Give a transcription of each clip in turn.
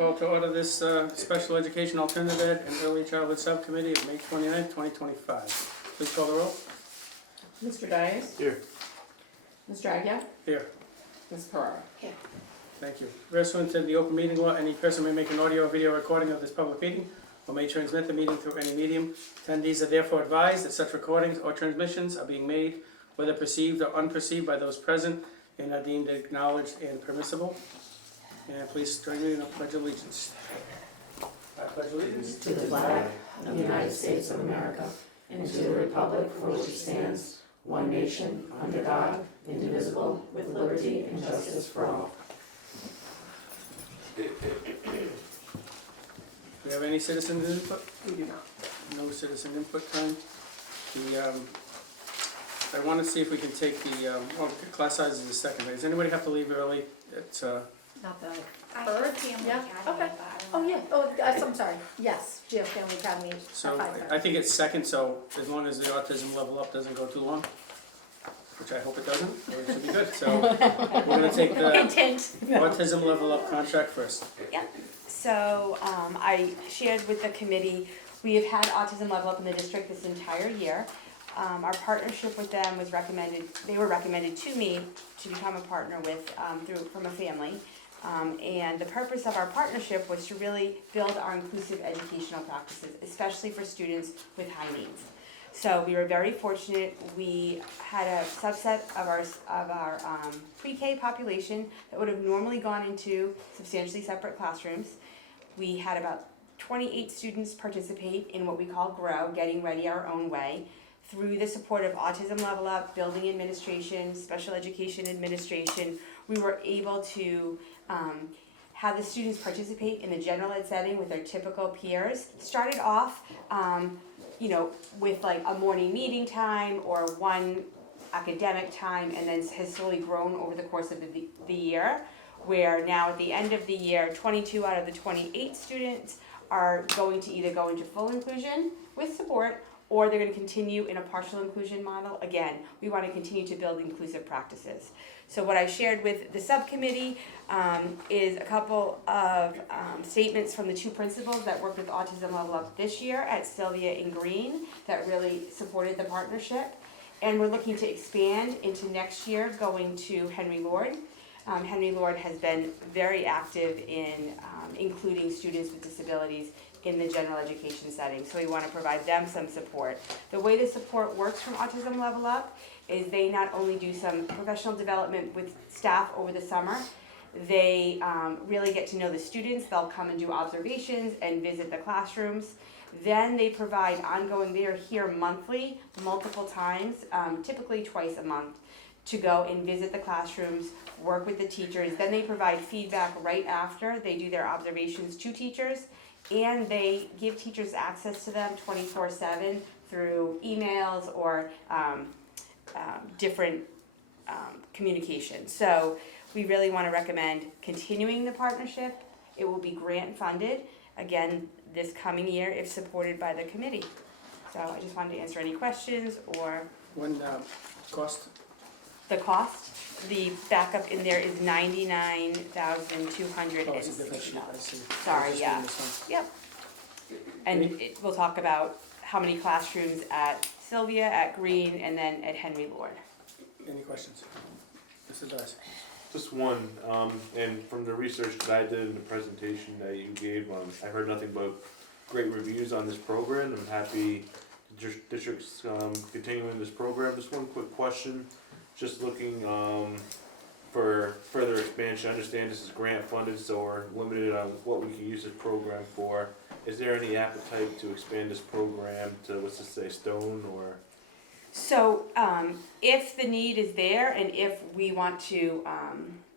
call to order this Special Education Alternative Ed and Early Childhood Subcommittee of May 29th, 2025. Please call the roll. Mr. Dias? Here. Mr. Agia? Here. Ms. Ferrara? Here. Thank you. Pursuant to the open meeting law, any person may make an audio or video recording of this public meeting or may transmit the meeting through any medium. Attendees are therefore advised that such recordings or transmissions are being made, whether perceived or unperceived by those present, and are deemed acknowledged and permissible. And please join me in a pledge of allegiance. I pledge allegiance To the flag of the United States of America and to the republic for which it stands, one nation, under God, indivisible, with liberty and justice for all. Do we have any citizen input? We do not. No citizen input time. I want to see if we can take the, class size is the second. Does anybody have to leave early? It's, Not the I third? have Family Yeah, Academy, okay. but I Oh, don't yeah, know. oh, I'm sorry, yes, GF Family Academy at so 5:30. I think it's second, so as long as the autism level up doesn't go too long, which I hope it doesn't, it should be good. So we're gonna take the autism level up contract first. So I shared with the committee, we have had autism level up in the district this entire year. Our partnership with them was recommended, they were recommended to me to become a partner with, from a family. And the purpose of our partnership was to really build our inclusive educational practices, especially for students with high needs. So we were very fortunate. We had a subset of our pre-K population that would have normally gone into substantially separate classrooms. We had about 28 students participate in what we call GROW, Getting Ready Our Own Way, through the support of Autism Level Up, Building Administration, Special Education Administration. We were able to have the students participate in the general ed setting with their typical peers. Started off, with like a morning meeting time or one academic time, and then has slowly grown over the course of the year, where now at the end of the year, 22 out of the 28 students are going to either go into full inclusion with support, or they're going to continue in a partial inclusion model. Again, we want to continue to build inclusive practices. So what I shared with the subcommittee is a couple of statements from the two principals that worked with Autism Level Up this year at Sylvia and Green that really supported the partnership. And we're looking to expand into next year going to Henry Lord. Henry Lord has been very active in including students with disabilities in the general education setting, so we want to provide them some support. The way the support works from Autism Level Up is they not only do some professional development with staff over the summer, they really get to know the students. They'll come and do observations and visit the classrooms. Then they provide ongoing, they are here monthly, multiple times, typically twice a month, to go and visit the classrooms, work with the teachers. Then they provide feedback right after they do their observations to teachers, and they give teachers access to them 24/7 through emails or different communication. So we really want to recommend continuing the partnership. It will be grant funded, again, this coming year if supported by the committee. So I just wanted to answer any questions or When cost? the cost. The backup in there is Oh, it's a different sheet, I $99,260. see. Sorry, I was just yeah. reading this one. Yep. And we'll talk about how many classrooms at Sylvia, at Green, and then at Henry Lord. Any questions? Mr. Dice? Just one, and from the research that I did in the presentation that you gave, I heard nothing but great reviews on this program. I'm happy the district's continuing this program. Just one quick question, just looking for further expansion. I understand this is grant funded, so we're limited on what we can use this program for. Is there any appetite to expand this program to, what's this say, Stone or? So if the need is there and if we want to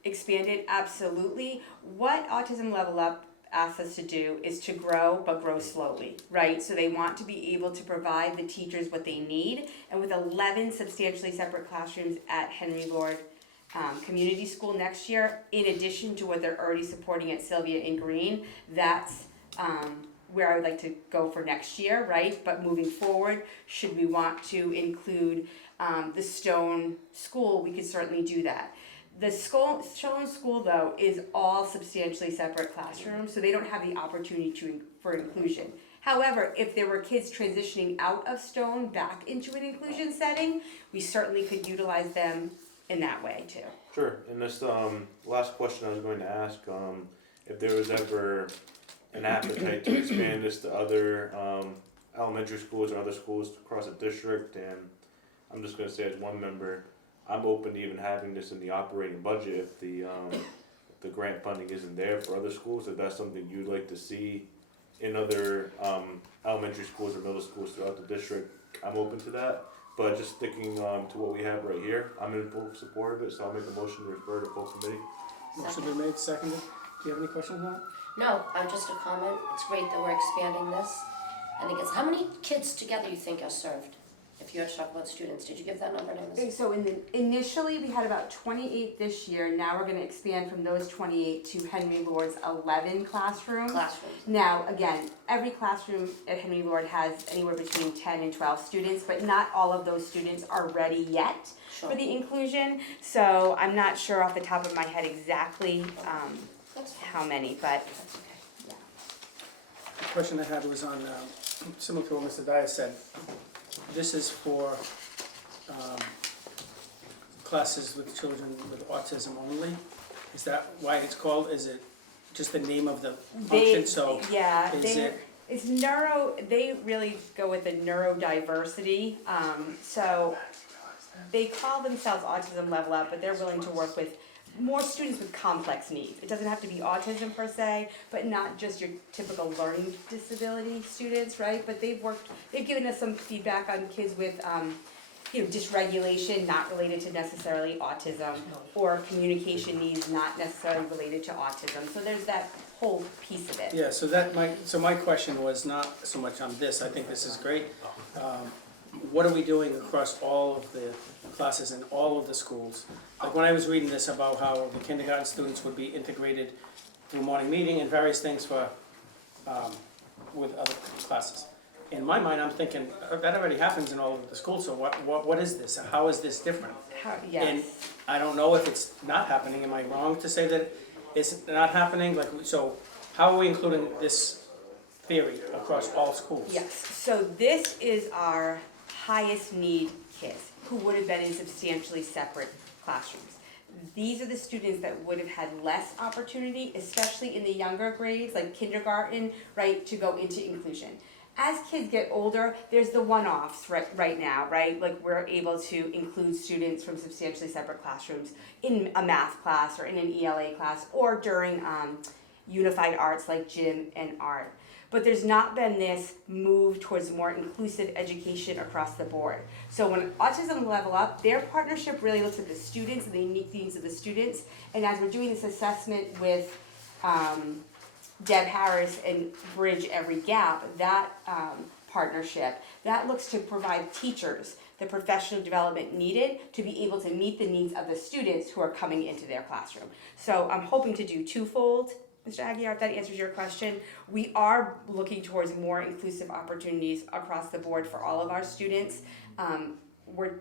expand it, absolutely. What Autism Level Up asks us to do is to grow, but grow slowly, right? So they want to be able to provide the teachers what they need. And with 11 substantially separate classrooms at Henry Lord Community School next year, in addition to what they're already supporting at Sylvia and Green, that's where I would like to go for next year, right? But moving forward, should we want to include the Stone School, we could certainly do that. The Shown School though is all substantially separate classrooms, so they don't have the opportunity for inclusion. However, if there were kids transitioning out of Stone back into an inclusion setting, we certainly could utilize them in that way too. Sure, and this, last question I was going to ask, if there was ever an appetite to expand this to other, elementary schools or other schools across the district, and I'm just gonna say as one member, I'm open to even having this in the operating budget if the grant funding isn't there for other schools, if that's something you'd like to see in other, elementary schools or middle schools throughout the district, I'm open to that. But just sticking, to what we have right here, I'm in full support of it, so I'll make a motion to refer to full committee. Motion been made, seconded. Do you have any questions on that? No, just a comment. It's great that we're expanding this. I think it's, how many kids together you think are served? If you had to talk about students, did you give that number to Okay, us? so initially we had about 28 this year. Now we're going to expand from those 28 to Henry Lord's 11 classrooms. Classrooms. Now, again, every classroom at Henry Lord has anywhere between 10 and 12 students, but not all of those students are ready yet Sure. for the inclusion. So I'm not sure off the top of my head exactly That's fine. how many, but That's okay. The question I had was on, similar to what Mr. Dyer said. This is for classes with children with autism only? Is that why it's called? Is it just the name of the function? So yeah, is it, it's neuro, they really go with the neurodiversity. So they call themselves Autism Level Up, but they're willing to work with more students with complex needs. It doesn't have to be autism per se, but not just your typical learning disability students, right? But they've given us some feedback on kids with, dysregulation not related to necessarily autism, or communication needs not necessarily related to autism. So there's that whole piece of it. yeah, so my question was not so much on this. I think this is great. What are we doing across all of the classes in all of the schools? Like when I was reading this about how the kindergarten students would be integrated through morning meeting and various things for, with other classes. In my mind, I'm thinking, that already happens in all of the schools, so what is this? How is this different? Yes. And I don't know if it's not happening. Am I wrong to say that it's not happening? Like, so how are we including this theory across all schools? Yes, so this is our highest need kids who would have been in substantially separate classrooms. These are the students that would have had less opportunity, especially in the younger grades, like kindergarten, right, to go into inclusion. As kids get older, there's the one-offs right now, right? Like we're able to include students from substantially separate classrooms in a math class or in an ELA class or during unified arts like gym and art. But there's not been this move towards more inclusive education across the board. So when Autism Level Up, their partnership really looks at the students and the unique needs of the students. And as we're doing this assessment with Deb Harris and Bridge Every Gap, that partnership, that looks to provide teachers the professional development needed to be able to meet the needs of the students who are coming into their classroom. So I'm hoping to do twofold. Mr. Aguirre, if that answers your question, we are looking towards more inclusive opportunities across the board for all of our students. We're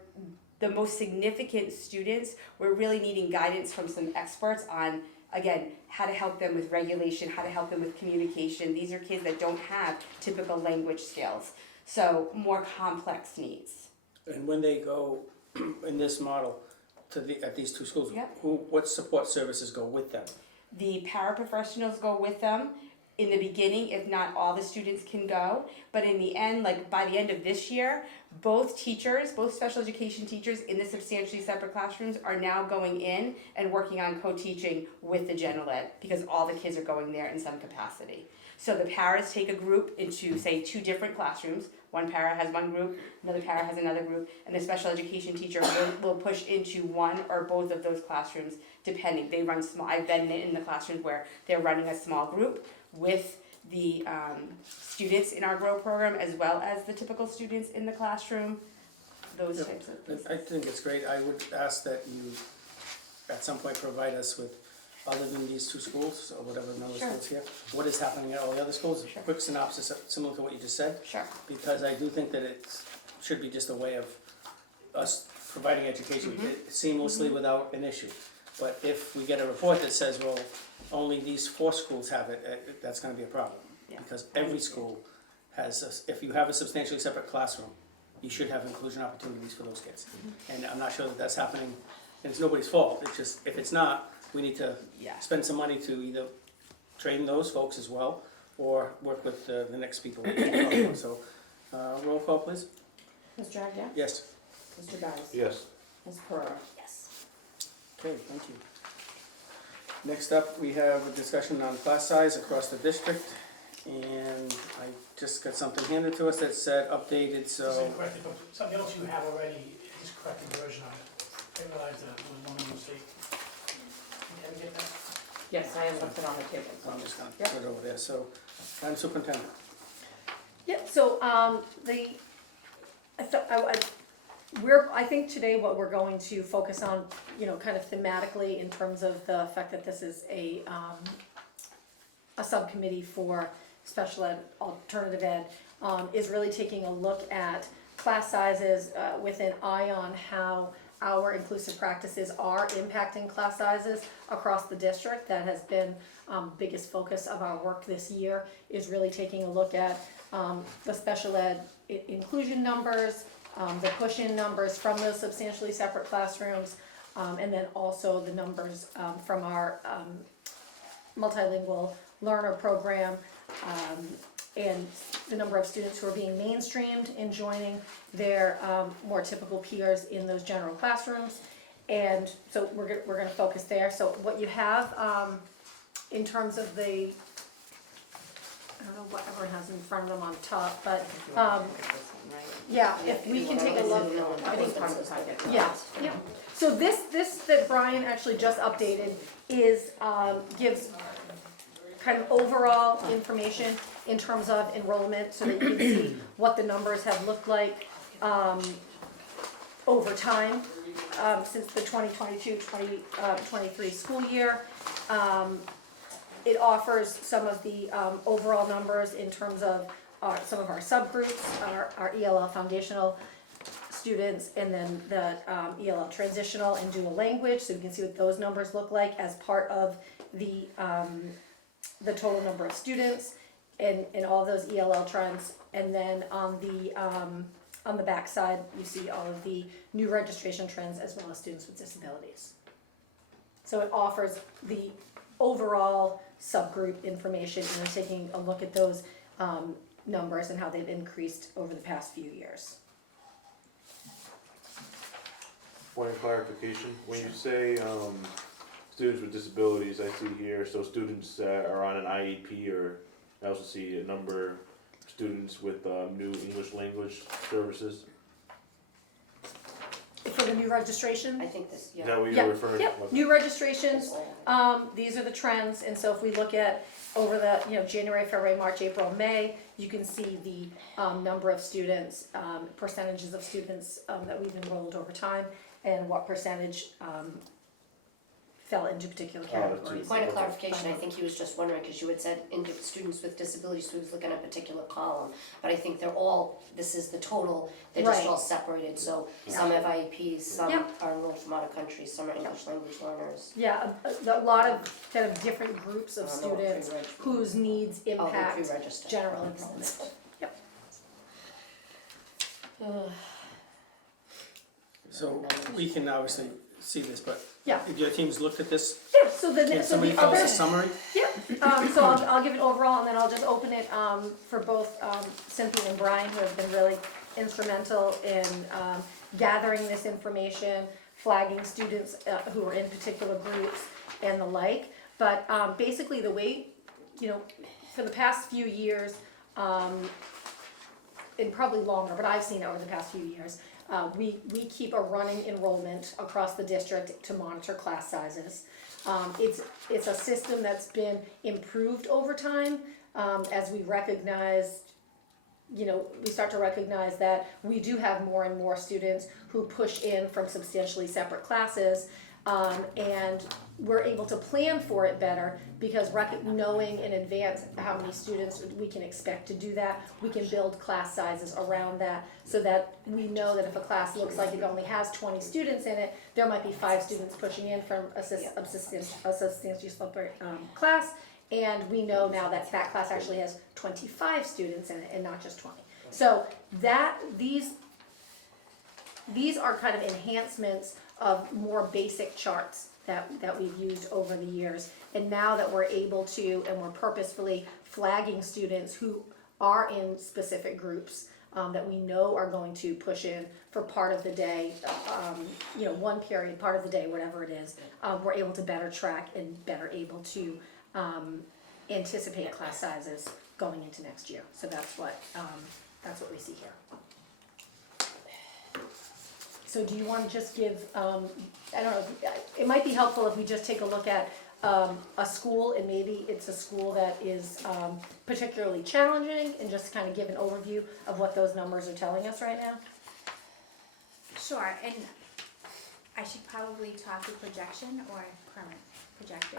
the most significant students, we're really needing guidance from some experts on, again, how to help them with regulation, how to help them with communication. These are kids that don't have typical language skills, so more complex needs. And when they go in this model at these two schools, Yep. what support services go with them? The paraprofessionals go with them. In the beginning, if not all the students can go, but in the end, like by the end of this year, both teachers, both special education teachers in the substantially separate classrooms are now going in and working on co-teaching with the general ed because all the kids are going there in some capacity. So the paras take a group into, say, 2 different classrooms. One para has one group, another para has another group, and the special education teacher will push into one or both of those classrooms, depending. They run small. I've been in the classrooms where they're running a small group with the students in our GROW program as well as the typical students in the classroom. Those Yep. types of things. I think it's great. I would ask that you, at some point, provide us with, other than these 2 schools, or whatever the other Sure. schools here, what is happening at all the other schools? Sure. Quick synopsis, similar to what you just said, Sure. because I do think that it should be just a way of us providing education seamlessly without an issue. But if we get a report that says, well, only these 4 schools have it, that's gonna be a problem. Yeah. Because every school has, if you have a substantially separate classroom, you should have inclusion opportunities for those kids. And I'm not sure that that's happening, and it's nobody's fault, it's just, if it's not, we need to Yeah. spend some money to either train those folks as well, or work with the next people. So, roll call, please. Mr. Agia? Yes, Mr. Geis? Yes. Ms. Pereira? Yes. okay, thank you. Next up, we have a discussion on class size across the district, and I just got something handed to us that said updated, This so, is corrected, but something else you have already is corrected version of it. I realized that it was one mistake. Can we get that? Yes, I have left it on the table. I'm just gonna put it over there, so, Madam Superintendent. Yeah, so, I think today what we're going to focus on, kind of thematically in terms of the fact that this is a subcommittee for special ed, alternative ed, is really taking a look at class sizes, with an eye on how our inclusive practices are impacting class sizes across the district. That has been biggest focus of our work this year, is really taking a look at the special ed inclusion numbers, the push-in numbers from those substantially separate classrooms, and then also the numbers from our multilingual learner program, and the number of students who are being mainstreamed and joining their more typical peers in those general classrooms. And so we're gonna focus there. So what you have in terms of the, I don't know what everyone has in front of them on top, but yeah, if we can take a look, I think, yeah. So this that Brian actually just updated is, gives kind of overall information in terms of enrollment, so that you can see what the numbers have looked like over time, since the 2022-2023 school year. It offers some of the overall numbers in terms of some of our subgroups, our ELL foundational students, and then the ELL transitional and dual language, so you can see what those numbers look like as part of the total number of students and all of those ELL trends. And then on the back side, you see all of the new registration trends as well as students with disabilities. So it offers the overall subgroup information, and we're taking a look at those numbers and how they've increased over the past few years. Point of clarification, when you say, students with disabilities, I see here, so students that are on an IEP, or I also see a number of students with, new English language services. For the new registration, I think this, Is that what Yeah, you're referring to? yep, Okay. new registrations, these are the trends, and so if we look at over the, January, February, March, April, May, you can see the number of students, percentages of students that we've enrolled over time, and what percentage fell into particular that's it. categories. Point of clarification, I think he was just wondering, because you had said students with disabilities, so he was looking at a particular column, but I think they're all, this is the total, they're just Right. all separated, so some have IEPs, some Yeah. are enrolled from out of country, some are English language learners. Yeah, a lot of kind of different groups of I don't know what students pre-reg means. whose needs Oh, they're impact pre-registered. general enrollment. Yep. So we can obviously see this, but Yeah. if your team's looked at this, Yeah, so can the somebody tell us other. a summary? So I'll give it overall, and then I'll just open it for both Cynthia and Brian, who have been really instrumental in gathering this information, flagging students who are in particular groups and the like. But basically the way, for the past few years, and probably longer, but I've seen it over the past few years, we keep a running enrollment across the district to monitor class sizes. It's a system that's been improved over time, as we recognize, we start to recognize that we do have more and more students who push in from substantially separate classes, And we're able to plan for it better because knowing in advance how many students we can expect to do that, we can build class sizes around that so that we know that if a class looks like it only has 20 students in it, there might be 5 students pushing in from a substantial class, and we know now that that class actually has 25 students in it and not just 20. So these are kind of enhancements of more basic charts that we've used over the years. And now that we're able to, and we're purposefully flagging students who are in specific groups that we know are going to push in for part of the day, one period, part of the day, whatever it is, we're able to better track and better able to anticipate class sizes going into next year. So that's what we see here. So do you want to just give, I don't know, it might be helpful if we just take a look at a school, and maybe it's a school that is particularly challenging, and just kind of give an overview of what those numbers are telling us right now? Sure, and I should probably talk the projection or current projected.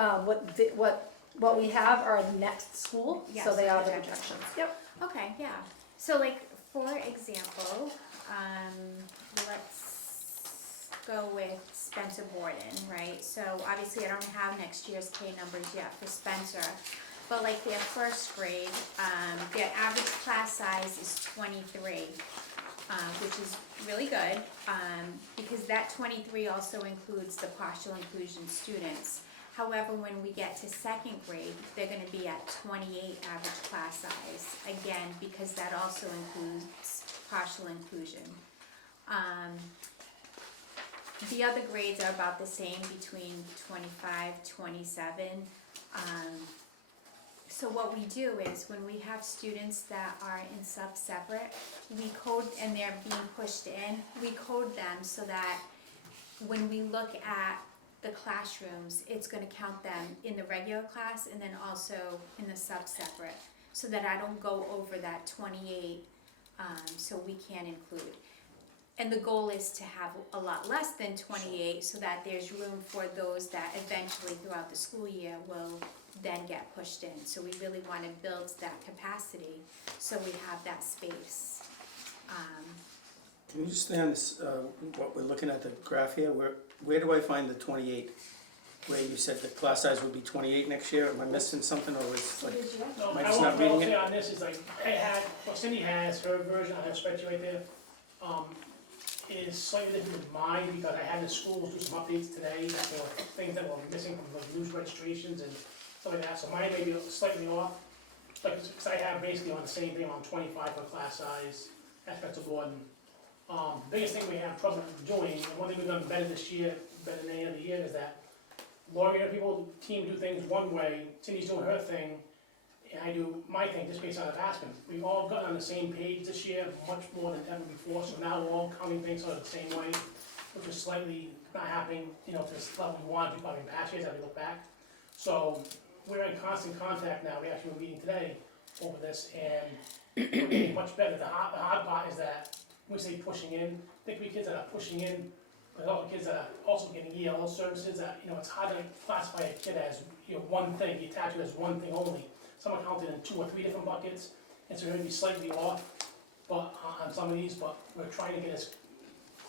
What we have are next school, so Yes, they are the projections. projections. Yep. Okay, yeah. So like, for example, let's go with Spencer Borden, right? So obviously I don't have next year's K numbers yet for Spencer, but like their first grade, their average class size is 23, which is really good, because that 23 also includes the partial inclusion students. However, when we get to second grade, they're gonna be at 28 average class size, again, because that also includes partial inclusion. The other grades are about the same, between 25, 27. So what we do is, when we have students that are in separate, we code, and they're being pushed in, we code them so that when we look at the classrooms, it's gonna count them in the regular class and then also in the separate, so that I don't go over that 28, so we can include. And the goal is to have a lot less than 28, so that there's room for those that eventually throughout the school year will then get pushed in. So we really want to build that capacity, so we have that space. Can you just stay on this, what we're looking at, the graph here, where do I find the 28? Where you said the class size would be 28 next year, am I missing something, or is like, No, Am I I just want not reading to it? say on this is like, Cindy has her version, I have a spreadsheet right there. Is slightly different than mine, because I had the schools do some updates today, for things that were missing from the news registrations and stuff like that, so mine may be slightly off. Like, cause I have basically on the same thing, on 25 for class size, aspects of Gordon. Biggest thing we have trouble doing, and one thing we've done better this year, better than any other year, is that Lori and people, team do things one way, Cindy's doing her thing, and I do my thing just based out of Aspen. We've all gotten on the same page this year, much more than ever before, so now we're all counting things sort of the same way, which is slightly not happening, to the level we want, probably in past years as we look back. So we're in constant contact now, we actually were meeting today over this, and we're getting much better. The hard part is that, when we say pushing in, there could be kids that are pushing in, there's also kids that are also getting ELL services, that, it's hard to classify a kid as, one thing, you attach it as one thing only. Some are counted in 2 or 3 different buckets, and so we're gonna be slightly off, but on some of these, but we're trying to get as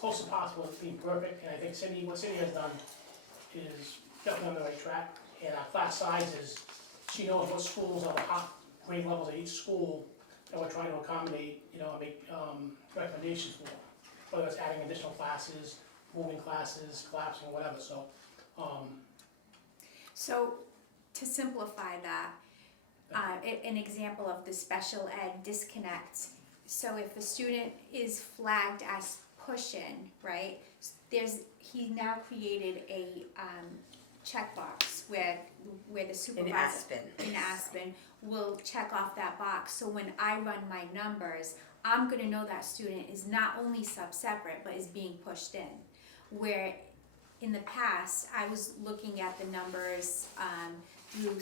close as possible to being perfect, and I think what Cindy has done is definitely on the right track, and our class sizes, she knows what schools are the hot grade levels at each school that we're trying to accommodate, make recommendations for, whether it's adding additional classes, moving classes, collapsing, whatever, so, So, to simplify that, an example of the special ed disconnect. So if a student is flagged as push-in, right, he now created a checkbox where the supervisor in Aspen will check off that box. So when I run my numbers, I'm gonna know that student is not only separate, but is being pushed in. Where in the past, I was looking at the numbers through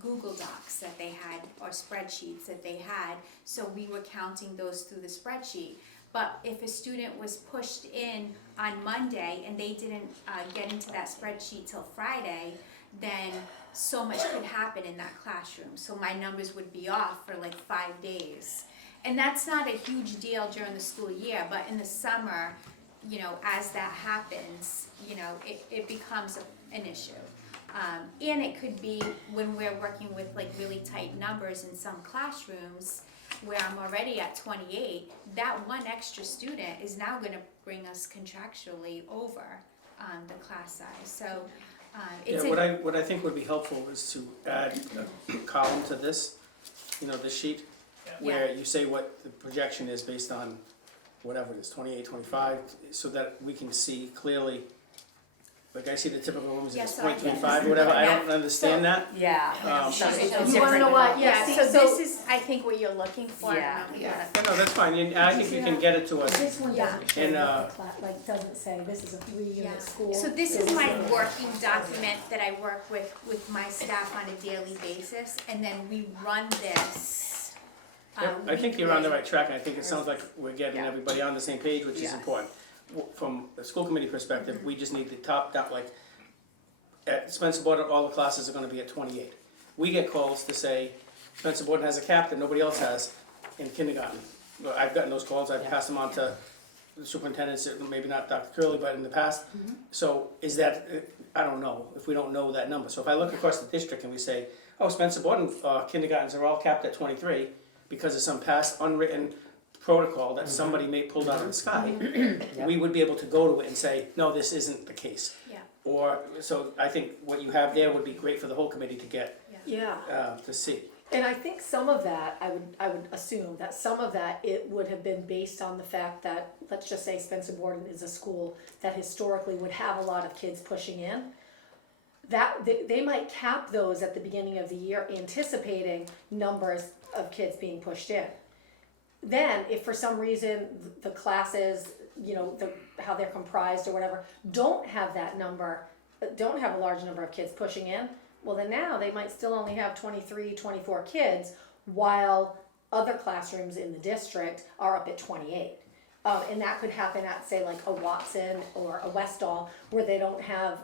Google Docs that they had, or spreadsheets that they had, so we were counting those through the spreadsheet. But if a student was pushed in on Monday and they didn't get into that spreadsheet till Friday, then so much could happen in that classroom. So my numbers would be off for like 5 days. And that's not a huge deal during the school year, but in the summer, you know, as that happens, you know, it becomes an issue. And it could be when we're working with like really tight numbers in some classrooms where I'm already at 28, that one extra student is now gonna bring us contractually over the class size. So it's Yeah, what I think would be helpful is to add a column to this, you know, this sheet, where you say what the projection is based on whatever it is, 28, 25, so that we can see clearly, like I see the typical rooms Yeah, is so I 0.35 or whatever, I don't understand that. Yeah. So it's You different. You wanna know what, Yeah, so so- this is, I think, what you're looking for. I Yeah. don't know if you Yeah. got it. No, that's fine, and I think you can get it to us. This one Yeah. doesn't show And, what the like, doesn't say, this is a 3-unit Yeah. school. So this is my working document that I work with my staff on a daily basis, and then we run this. Yep, I think you're on the weekly. right track, and I think it sounds like we're getting Yeah. everybody on the same page, which is Yes. important. From the school committee perspective, we just need the top down, like, at Spencer Borden, all the classes are gonna be at 28. We get calls to say, Spencer Borden has a cap that nobody else has in kindergarten. Well, I've gotten those calls, I've passed them on to the superintendents, maybe not Dr. Curley, but in the past. So is that, I don't know, if we don't know that number. So if I look across the district and we say, oh, Spencer Borden kindergartens are all capped at 23 because of some past unwritten protocol that somebody may pulled out of the sky, we would be able to go to it and say, no, this isn't the case. Yeah. Or, so I think what you have there would be great for the whole committee to get, Yeah, to see. and I think some of that, I would assume that some of that, it would have been based on the fact that, let's just say Spencer Borden is a school that historically would have a lot of kids pushing in. That, they might cap those at the beginning of the year, anticipating numbers of kids being pushed in. Then, if for some reason the classes, you know, how they're comprised or whatever, don't have that number, don't have a large number of kids pushing in, well then now they might still only have 23, 24 kids, while other classrooms in the district are up at 28. And that could happen at, say, like a Watson or a Westall, where they don't have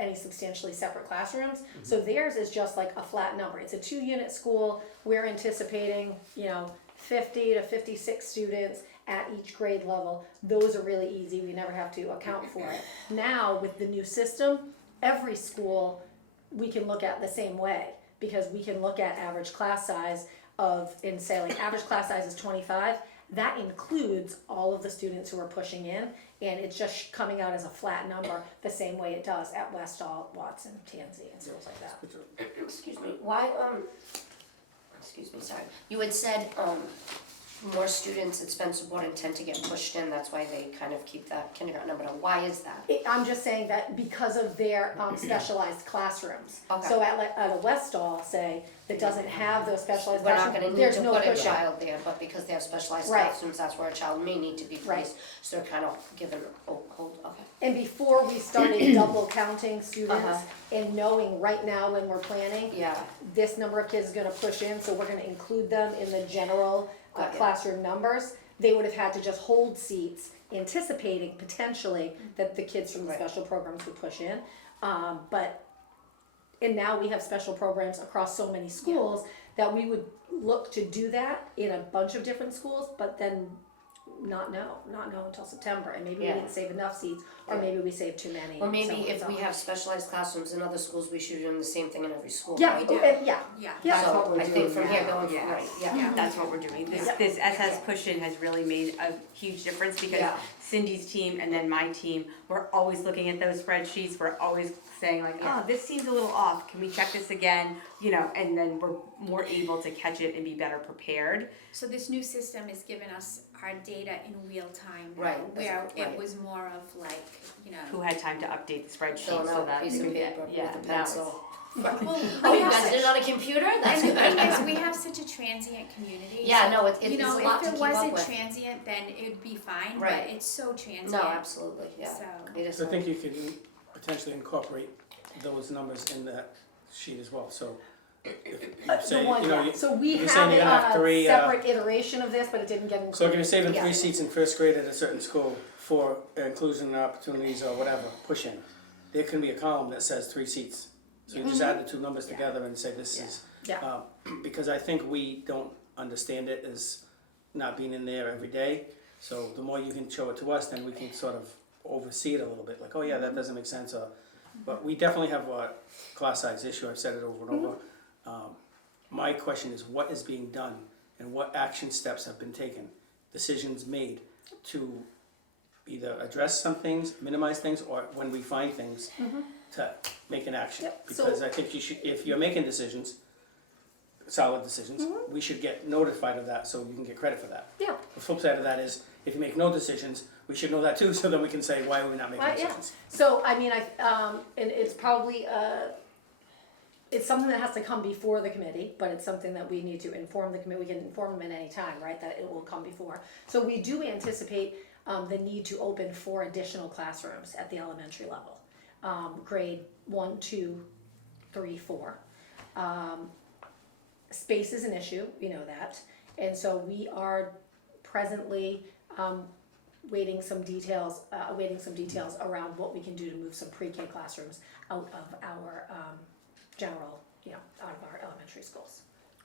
any substantially separate classrooms. So theirs is just like a flat number. It's a 2-unit school. We're anticipating, you know, 50 to 56 students at each grade level. Those are really easy. We never have to account for it. Now, with the new system, every school we can look at the same way, because we can look at average class size and say, like, average class size is 25. That includes all of the students who are pushing in, and it's just coming out as a flat number the same way it does at Westall, Watson, Tansy, and schools like that. Excuse me, why, excuse me, sorry. You had said, more students at Spencer Borden tend to get pushed in, that's why they kind of keep that kindergarten number. Now, why is that? I'm just saying that because of their specialized classrooms. Okay. So at a Westall, say, that doesn't have those specialized We're not classrooms, gonna need there's to no put a pushing. child there, but because they have specialized Right. classrooms, that's where a child may need to be Right. placed. So they're kind of given, hold, okay. And before we started double counting students Uh-huh. and knowing right now when we're planning, Yeah, this number of kids is gonna push in, so we're gonna include them in the general Got it. classroom numbers. They would have had to just hold seats, anticipating potentially that the kids from the Right. special programs would push in. And now we have special programs across so many schools that we would look to do that in a bunch of different schools, but then not know until September, and maybe we Yeah. didn't save enough seats, or maybe we saved too many. or and so maybe on and if so we on. have specialized classrooms in other schools, we should be doing the same thing in every school, Yeah, right? do. yeah, Yeah. yeah. That's what So we're I think doing from here now, going, yes. right, yeah. That's what we're doing. This SS push-in has really made a huge difference, because Yeah. Cindy's team and then my team, we're always looking at those spreadsheets, we're always saying like, Yeah. oh, this seems a little off, can we check this again? You know, and then we're more able to catch it and be better prepared. So this new system is giving us our data in real time now, Right, where right. it was more of like, you know. Who had time to update the spreadsheet Filling so out that a piece we of could get, paper with yeah, a now it's. pencil. Well, Oh, we you have guys such- did it on a computer? That's And the good. thing is, we have such a transient community. Yeah, so, no, it's you a know, lot to if it keep up wasn't with. transient, then it'd be fine, Right. but it's so transient. No, absolutely, yeah. So, It is. So I think you can potentially incorporate those numbers in that sheet as well, so say, The one, you know, yeah, so we you're saying have you're it gonna have on a three, separate iteration of this, but it didn't get included. so if you're saving Yeah. 3 seats in first grade at a certain school for inclusion opportunities or whatever, push-in, there can be a column that says 3 seats. So you just add the two numbers together and say this is, Yeah. because I think we don't understand it as not being in there every day. So the more you can show it to us, then we can sort of oversee it a little bit, like, oh yeah, that doesn't make sense, or, but we definitely have a class size issue, I've said it over and over. My question is, what is being done and what action steps have been taken, decisions made to either address some things, minimize things, or when we find things, to make an action? Yep, so- Because I think you should, if you're making decisions, solid decisions, we should get notified of that so you can get credit for that. Yeah. The flip side of that is, if you make no decisions, we should know that too, so that we can say, why are we not making Right, yeah. decisions? So, I mean, and it's probably, it's something that has to come before the committee, but it's something that we need to inform the committee, we can inform them at any time, right, that it will come before. So we do anticipate, the need to open 4 additional classrooms at the elementary level. Grade 1, 2, 3, 4. Space is an issue, we know that, and so we are presently, awaiting some details around what we can do to move some pre-K classrooms out of our, general, out of our elementary schools.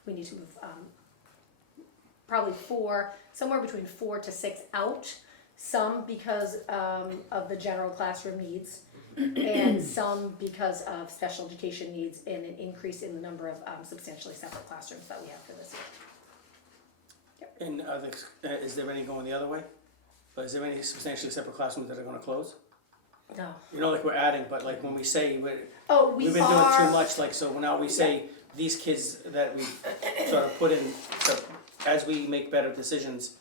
We need to move, probably somewhere between 4 to 6 out, some because, of the general classroom needs, and some because of special education needs and an increase in the number of, substantially separate classrooms that we have for this year. And is there any going the other way? Or is there any substantially separate classrooms that are gonna close? No. You know, like we're adding, but like when we say, Oh, we've been doing too much, like, so now we say, these kids that we sort of put in, so as we make better decisions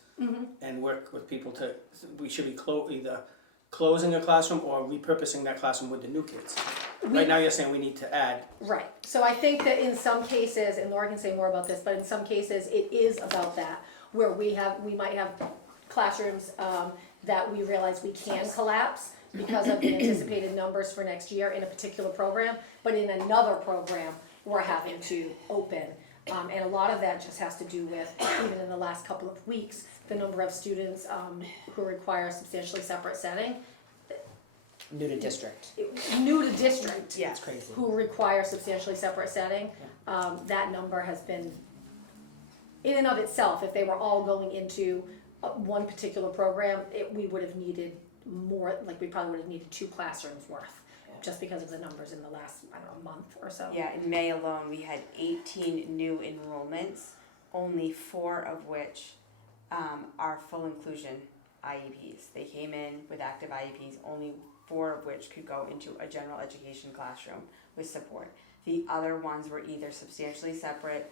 and work with people to, we should be either closing a classroom or repurposing that classroom with the new kids. Right now, you're saying we need to add. Right, so I think that in some cases, and Laura can say more about this, but in some cases, it is about that, where we might have classrooms, that we realize we can collapse because of the anticipated numbers for next year in a particular program, but in another program, we're having to open. And a lot of that just has to do with, even in the last couple of weeks, the number of students, who require a substantially separate setting, New to district. new to district. Yeah. It's crazy. Who require substantially separate setting, that number has been, in and of itself, if they were all going into one particular program, we would have needed more, like we probably would have needed 2 classrooms worth, just because of the numbers in the last, I don't know, month or so. Yeah, in May alone, we had 18 new enrollments, only 4 of which are full inclusion IEPs. They came in with active IEPs, only 4 of which could go into a general education classroom with support. The other ones were either substantially separate,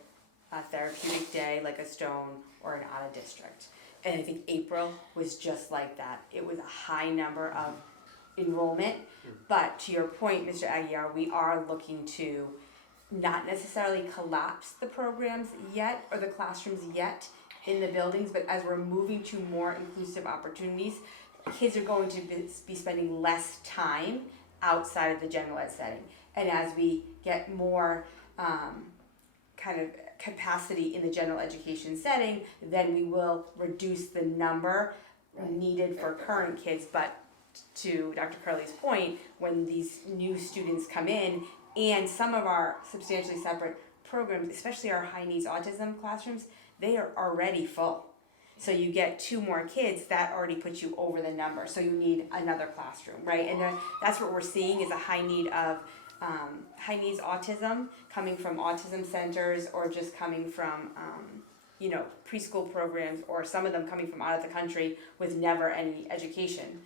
a therapeutic day like a Stone, or an out of district. And I think April was just like that. It was a high number of enrollment, but to your point, Mr. Aguirre, we are looking to not necessarily collapse the programs yet, or the classrooms yet in the buildings, but as we're moving to more inclusive opportunities, kids are going to be spending less time outside of the general ed setting. And as we get more kind of capacity in the general education setting, then we will reduce the number needed for current kids. But to Dr. Curley's point, when these new students come in, and some of our substantially separate programs, especially our high needs autism classrooms, they are already full. So you get 2 more kids, that already puts you over the number. So you need another classroom, right? And then that's what we're seeing is a high need of high needs autism coming from autism centers, or just coming from preschool programs, or some of them coming from out of the country with never any education,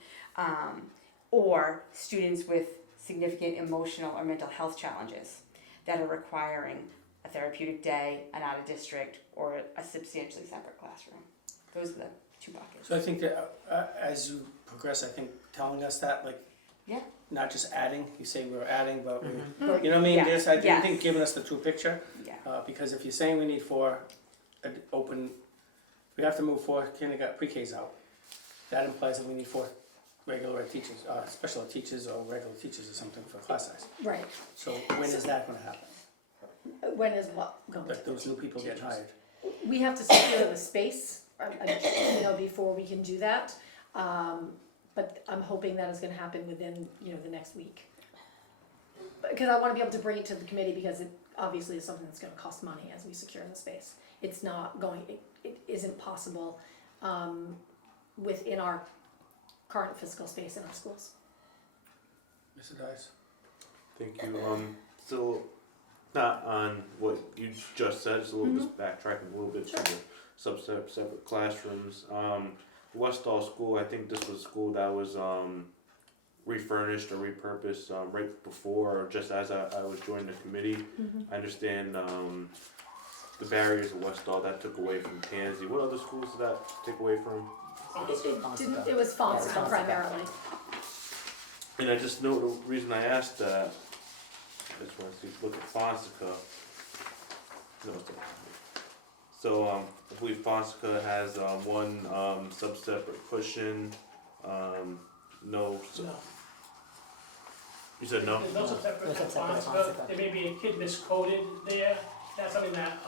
or students with significant emotional or mental health challenges that are requiring a therapeutic day, an out of district, or a substantially separate classroom. Those are the 2 buckets. So I think that as you progress, I think telling us that, like, Yeah. not just adding, you say we're adding, but we, Mm-hmm. you know what I mean? Yeah. Just, I Yes. think giving us the true picture, Yeah. because if you're saying we need 4 open, we have to move 4 kindergarten pre-Ks out. That implies that we need 4 regular ed teachers, special ed teachers or regular teachers or something for class size. Right, So when is that gonna happen? When is what going to? Like those new people get hired. We have to secure the space, before we can do that. But I'm hoping that is gonna happen within, the next week. Because I wanna be able to bring it to the committee, because it obviously is something that's gonna cost money as we secure the space. It's not going, it isn't possible, within our current fiscal space in our schools. Mr. Dice? Thank you. Still not on what you just said, just a little bit backtracking a little bit to the separate classrooms. Westall School, I think this was a school that was refurnished or repurposed right before or just as I was joining the committee. I understand the barriers of Westall that took away from Tansy. What other schools did that take away from? It was Fonseca primarily. And I just know the reason I asked that, I just want to look at Fonseca. No, it's not. So I believe Fonseca has one sub-separate push-in, no, No. you said no? There's no separate No separate responsibility. Fonseca. There may be a kid miscoded there, that's something that,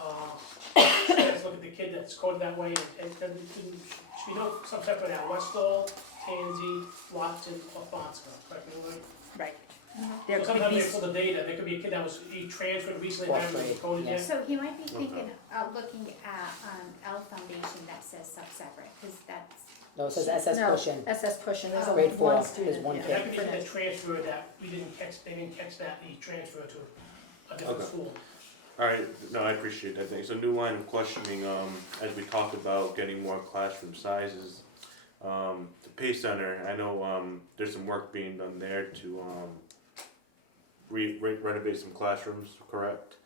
let's look at the kid that's coded that way, and there should be no sub-separate at Westall, Tansy, Watson, or Fonseca, correct me, Lloyd? Right. There So could sometimes be, they pull the data, there could be a kid that was, he transferred recently, Fourth and grade, coded yes. there. So he might be thinking, Okay. looking at, L Foundation that says sub-separate, cause that's, No, it says SS No, push-in. SS pushing, there's Oh. Grade a four, one there's student. one yeah, And that could be for the next- transfer that we didn't catch, they didn't catch that, he transferred to a different Okay. school. Alright, no, I appreciate that, thanks. So new line of questioning, as we talked about getting more classroom sizes. The Pay Center, I know, there's some work being done there to, renovate some classrooms, correct?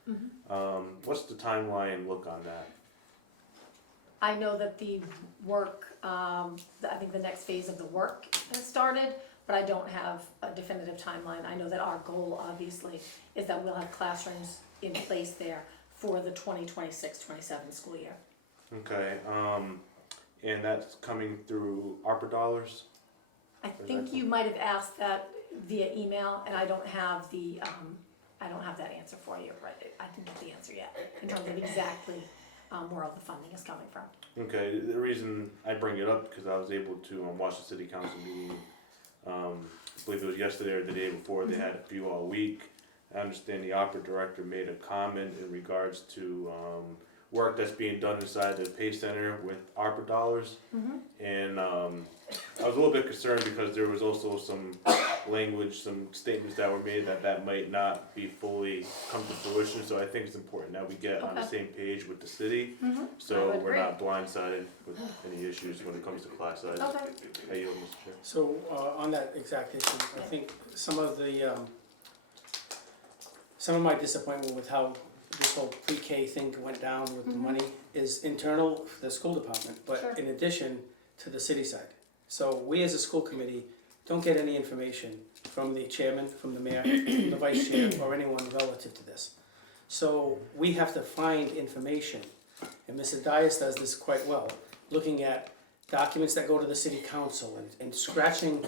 What's the timeline look on that? I know that the work, I think the next phase of the work has started, but I don't have a definitive timeline. I know that our goal, obviously, is that we'll have classrooms in place there for the 2026-27 school year. Okay, and that's coming through ARPA dollars? I think you might have asked that via email, and I don't have the, I don't have that answer for you, right? I didn't get the answer yet, in terms of exactly, where all the funding is coming from. Okay, the reason I bring it up, because I was able to watch the city council meeting, I believe it was yesterday or the day before, they had a few all week. I understand the opera director made a comment in regards to work that's being done inside the Pay Center with ARPA dollars. And I was a little bit concerned because there was also some language, some statements that were made that might not be fully come to fruition. So I think it's important that we get on the Okay. same page with the city, I so would we're agree. not blindsided with any issues when it comes to class size. Okay. Hey, you, Mr. Chair. So, on that exact issue, I think some of my disappointment with how this whole pre-K thing went down with the money is internal for the school department, Sure. but in addition to the city side. So we as a school committee don't get any information from the chairman, from the mayor, from the vice chair, or anyone relative to this. So we have to find information, and Mr. Dias does this quite well, looking at documents that go to the city council and scratching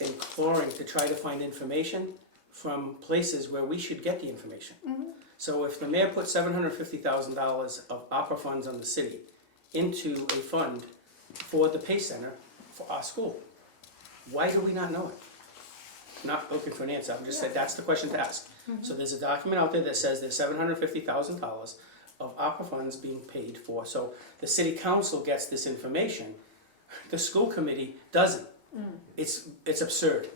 and clawing to try to find information from places where we should get the information. So if the mayor put $750,000 of opera funds on the city into a fund for the Pay Center for our school, why do we not know it? Not looking for an answer, I'm just saying, that's the question to ask. So there's a document out there that says there's $750,000 of opera funds being paid for, so the city council gets this information, the school committee doesn't. It's absurd.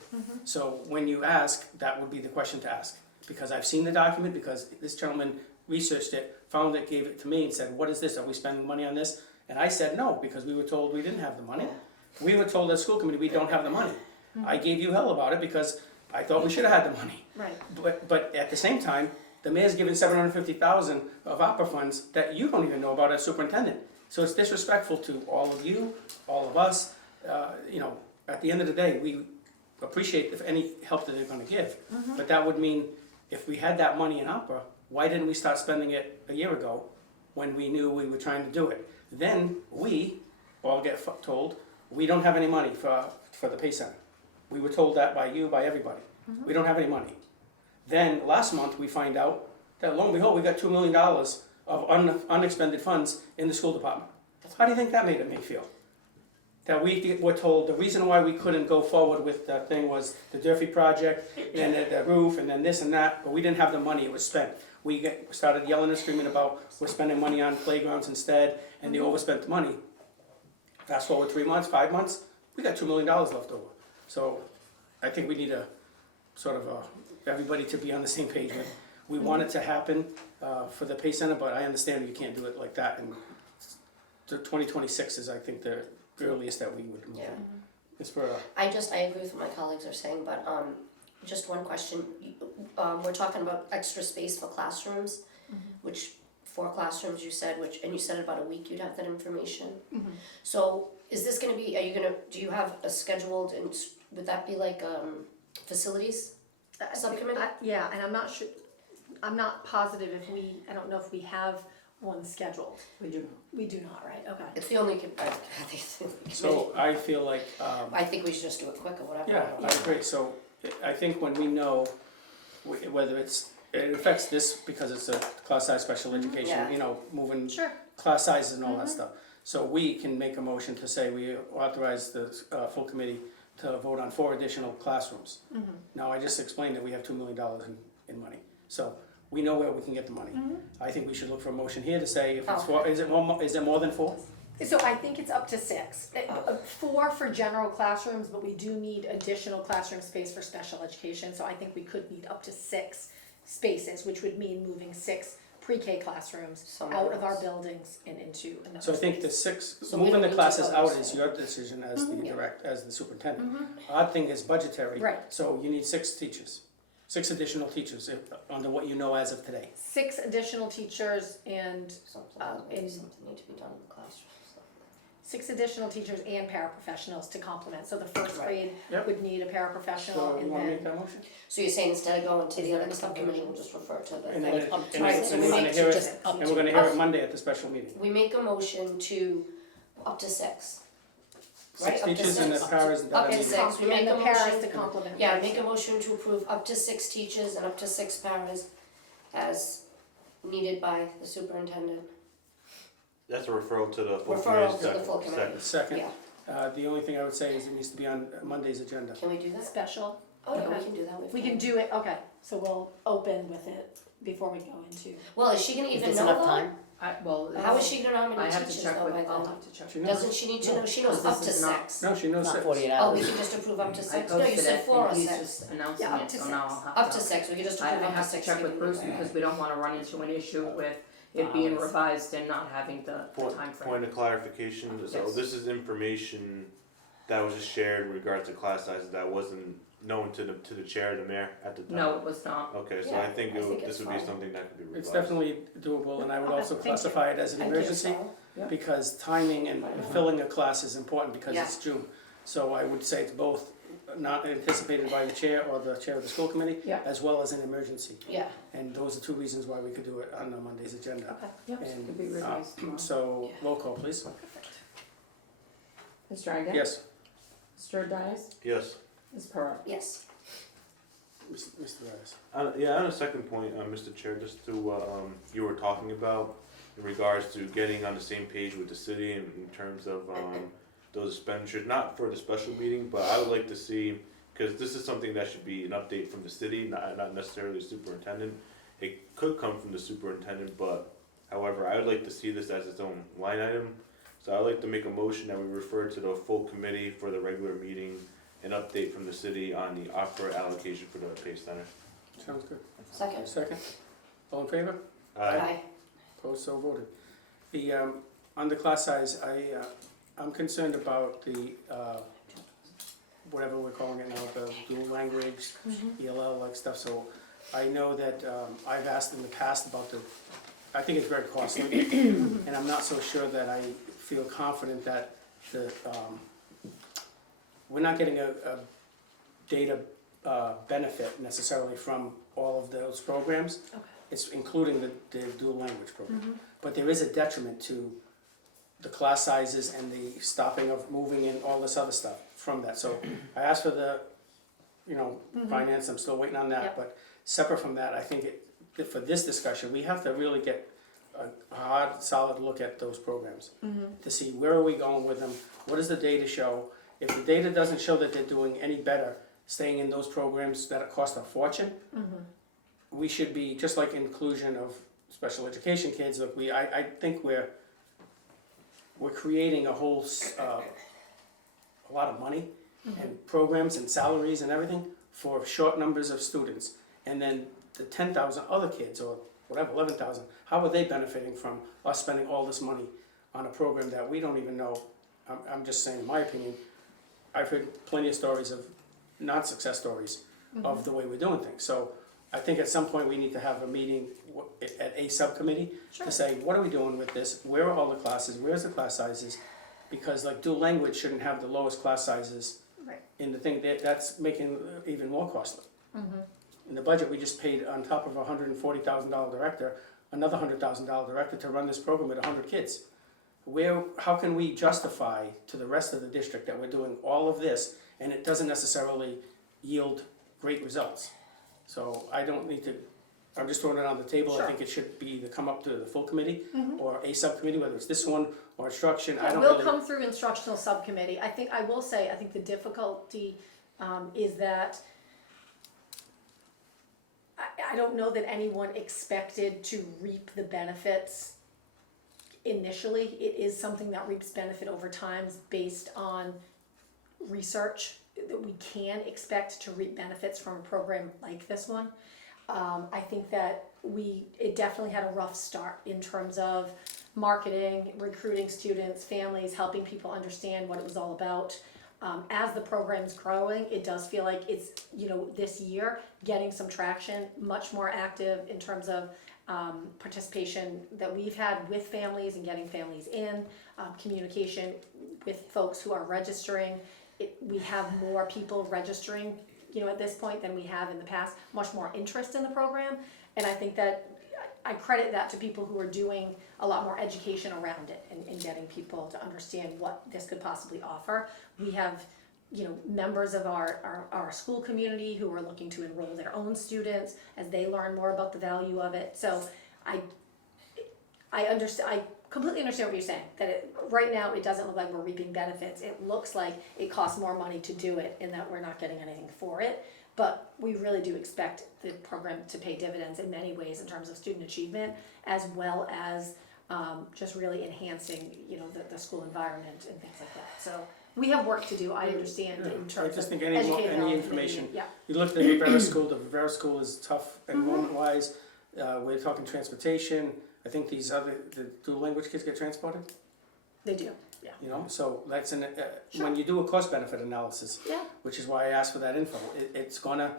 So when you ask, that would be the question to ask. Because I've seen the document, because this gentleman researched it, found it, gave it to me and said, what is this, are we spending money on this? And I said no, because we were told we didn't have the money. We were told as school committee, we don't have the money. I gave you hell about it because I thought we should have had the money. Right. But at the same time, the mayor's given $750,000 of opera funds that you don't even know about as superintendent. So it's disrespectful to all of you, all of us. At the end of the day, we appreciate if any help that they're gonna give. But that would mean, if we had that money in opera, why didn't we start spending it a year ago when we knew we were trying to do it? Then we all get told, we don't have any money for the Pay Center. We were told that by you, by everybody. We don't have any money. Then last month, we find out that lo and behold, we got $2 million of unexpended funds in the school department. How do you think that made me feel? That we were told the reason why we couldn't go forward with that thing was the Durfee project and the roof and then this and that, but we didn't have the money, it was spent. We started yelling and screaming about we're spending money on playgrounds instead, and they overspent the money. Fast forward 3 months, 5 months, we got $2 million left over. So I think we need a sort of everybody to be on the same page with. We want it to happen for the Pay Center, but I understand you can't do it like that. And 2026 is, I think, the earliest that we would move. Yeah. It's for I agree with what my colleagues are saying, but, just one question. We're talking about extra space for classrooms, which 4 classrooms you said, and you said in about a week you'd have that information. So is this gonna be, do you have a scheduled, and would that be like, facilities subcommittee? Yeah, and I'm not sure, I'm not positive if I don't know if we have one scheduled. We do. We do not, right, okay. It's the only, I think it's the only committee. So I feel like, I think we should just do it quick or whatever. yeah, I agree. So I think when we know whether it affects this because it's a class size special education, Yeah. you know, moving Sure. class sizes and all that stuff. So we can make a motion to say we authorize the full committee to vote on 4 additional classrooms. Now, I just explained that we have $2 million in money. So we know where we can get the money. I think we should look for a motion here to say if it's 4, is it more than 4? So I think it's up to 6. 4 for general classrooms, but we do need additional classroom space for special education, so I think we could need up to 6 spaces, which would mean moving 6 pre-K classrooms Somewhere out of our else. buildings and into another So I think the space. 6, So we moving don't the need to classes vote, out so- is your decision as the Yeah. as the superintendent. Our thing is budgetary. Right. So you need 6 teachers, 6 additional teachers under what you know as of today. 6 additional teachers and Something, in- something need to be done in the classroom. 6 additional teachers and paraprofessionals to complement, so the first Right. grade Yep. would need a paraprofessional So you and wanna make then. that motion? So you're saying instead of going to the other subcommittee, we'll just refer to the. And then, Like, up to Right, and so we're we gonna make hear it, just up and we're gonna hear to- it Monday at the special meeting. We make a motion to, up to 6. 6 Right, up to teachers and the 6. paras that Up are to needed. 6. We make And a the paras motion- to complement. Yeah, make a motion to approve up to 6 teachers and up to 6 paras as needed by the superintendent. That's a referral to the full Referral committee. to the full committee. Second, Yeah, the only thing I would say is it needs to be on Monday's agenda. can we do that? Special, Oh, yeah, we Okay. can do that. We've we done can do it, okay, so we'll open with it before we go into. Well, is she gonna If even it's know enough though? time. How is she gonna know how I many have to teachers check though with, by I'll then? have to check. She knows. Doesn't she need to know? She knows Because up this to is not- 6. No, she knows Not 6. 48 Oh, we hours. can just approve up to I 6? No, you posted said it 4 or and he's 6. just announcing Yeah, up it, to so now I'll 6. have Up to 6, we can just I approve up to have to 6. check so with we can Bruce do that. because we don't wanna run into an issue with it being revised and not having the Point timeframe. of clarification, so Yes. this is information that was just shared in regards to class sizes that wasn't known to the chair, the mayor at the time? No, it was not. Okay, so Yeah, I think, I think this it's would be fine. something that could be revised. It's definitely doable, and I would Okay, also thank you. classify it as an I think emergency, so. because timing and filling a class is important because Yeah. it's June. So I would say it's both not anticipated by the chair or the chair of the school committee, Yeah. as well as an emergency. Yeah, And those are 2 reasons why we could do it on Monday's agenda. Okay. Yep, And, could be revised tomorrow. So, roll call, please. Ms. Dragon? Yes, Mr. Dias? Yes. Ms. Pearl? yes. Mr. Reyes. Yeah, on a second point, Mr. Chair, just to what you were talking about in regards to getting on the same page with the city in terms of those expenditures, not for the special meeting, but I would like to see, because this is something that should be an update from the city, not necessarily the superintendent. It could come from the superintendent, but however, I would like to see this as its own line item. So I'd like to make a motion that we refer to the full committee for the regular meeting, an update from the city on the opera allocation for the Pay Center. Sounds good. Second? Second? All in favor? Aye. Opposed, so voted. The, on the class size, I'm concerned about the, whatever we're calling it now, the dual language, ELL, like stuff, so I know that, I've asked in the past about I think it's very costly, and I'm not so sure that I feel confident that we're not getting a data, benefit necessarily from all of those programs. Okay. It's including the dual language program. But there is a detriment to the class sizes and the stopping of moving and all this other stuff from that. So I asked for the, finance, I'm still waiting on that, Yep. but separate from that, I think that for this discussion, we have to really get a hard, solid look at those programs. To see where are we going with them, what does the data show? If the data doesn't show that they're doing any better, staying in those programs that cost a fortune, we should be, just like inclusion of special education kids, look, I think we're creating a whole, a lot of money and programs and salaries and everything for short numbers of students. And then the 10,000 other kids, or whatever, 11,000, how are they benefiting from us spending all this money on a program that we don't even know? I'm just saying, in my opinion, I've heard plenty of stories of not success stories of the way we're doing things. So I think at some point we need to have a meeting at a subcommittee to say, what are we doing with this? Where are all the classes? Where's the class sizes? Because like dual language shouldn't have the lowest class sizes Right. in the thing, that's making even more costly. In the budget, we just paid on top of a $140,000 director, another $100,000 director to run this program with 100 kids. How can we justify to the rest of the district that we're doing all of this and it doesn't necessarily yield great results? So I don't need to, I'm just throwing it on the table. Sure. I think it should be either come up to the full committee or a subcommittee, whether it's this one or instruction. I don't We'll really. come through instructional subcommittee. I think the difficulty is that I don't know that anyone expected to reap the benefits initially. It is something that reaps benefit over time based on research that we can expect to reap benefits from a program like this one. I think that it definitely had a rough start in terms of marketing, recruiting students, families, helping people understand what it was all about. As the program's growing, it does feel like it's, this year, getting some traction, much more active in terms of participation that we've had with families and getting families in, communication with folks who are registering. We have more people registering, at this point than we have in the past, much more interest in the program. And I think that I credit that to people who are doing a lot more education around it and getting people to understand what this could possibly offer. We have, members of our school community who are looking to enroll their own students as they learn more about the value of it. So I understand, I completely understand what you're saying, that right now it doesn't look like we're reaping benefits. It looks like it costs more money to do it and that we're not getting anything for it. But we really do expect the program to pay dividends in many ways in terms of student achievement, as well as just really enhancing, the school environment and things like that. So we have work to do, I understand, in terms of I just think educating any all information. Yeah. You look at the Rivera School, the Rivera School is tough enrollment-wise. We're talking transportation. I think the dual language kids get transported, They do, so that's Sure. when you do a cost-benefit analysis, yeah. which is why I asked for that info, it's gonna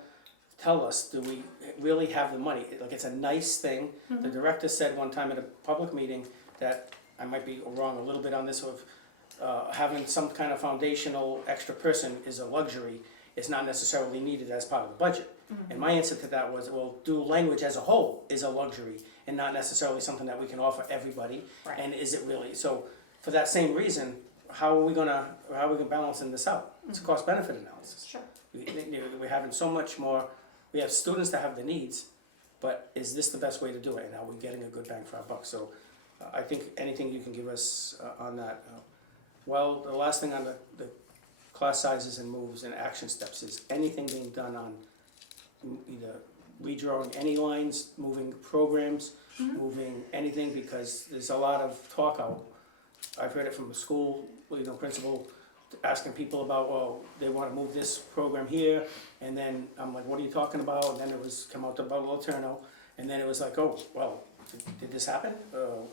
tell us, do we really have the money? Like, it's a nice thing. The director said one time at a public meeting that, I might be wrong a little bit on this, of having some kind of foundational extra person is a luxury. It's not necessarily needed as part of the budget. And my answer to that was, well, dual language as a whole is a luxury and not necessarily something that we can offer everybody. Right. And is it really? So for that same reason, how are we gonna balancing this out? It's a cost benefit analysis. Sure. We're having so much more, we have students that have the needs, but is this the best way to do it? And are we getting a good bang for our buck? So I think anything you can give us on that. Well, the last thing on the class sizes and moves and action steps is anything being done on either redrawing any lines, moving programs, moving anything, because there's a lot of talk out. I've heard it from the school, principal asking people about, well, they wanna move this program here, and then I'm like, what are you talking about? And then it was come out about Laterno, and then it was like, oh, well, did this happen?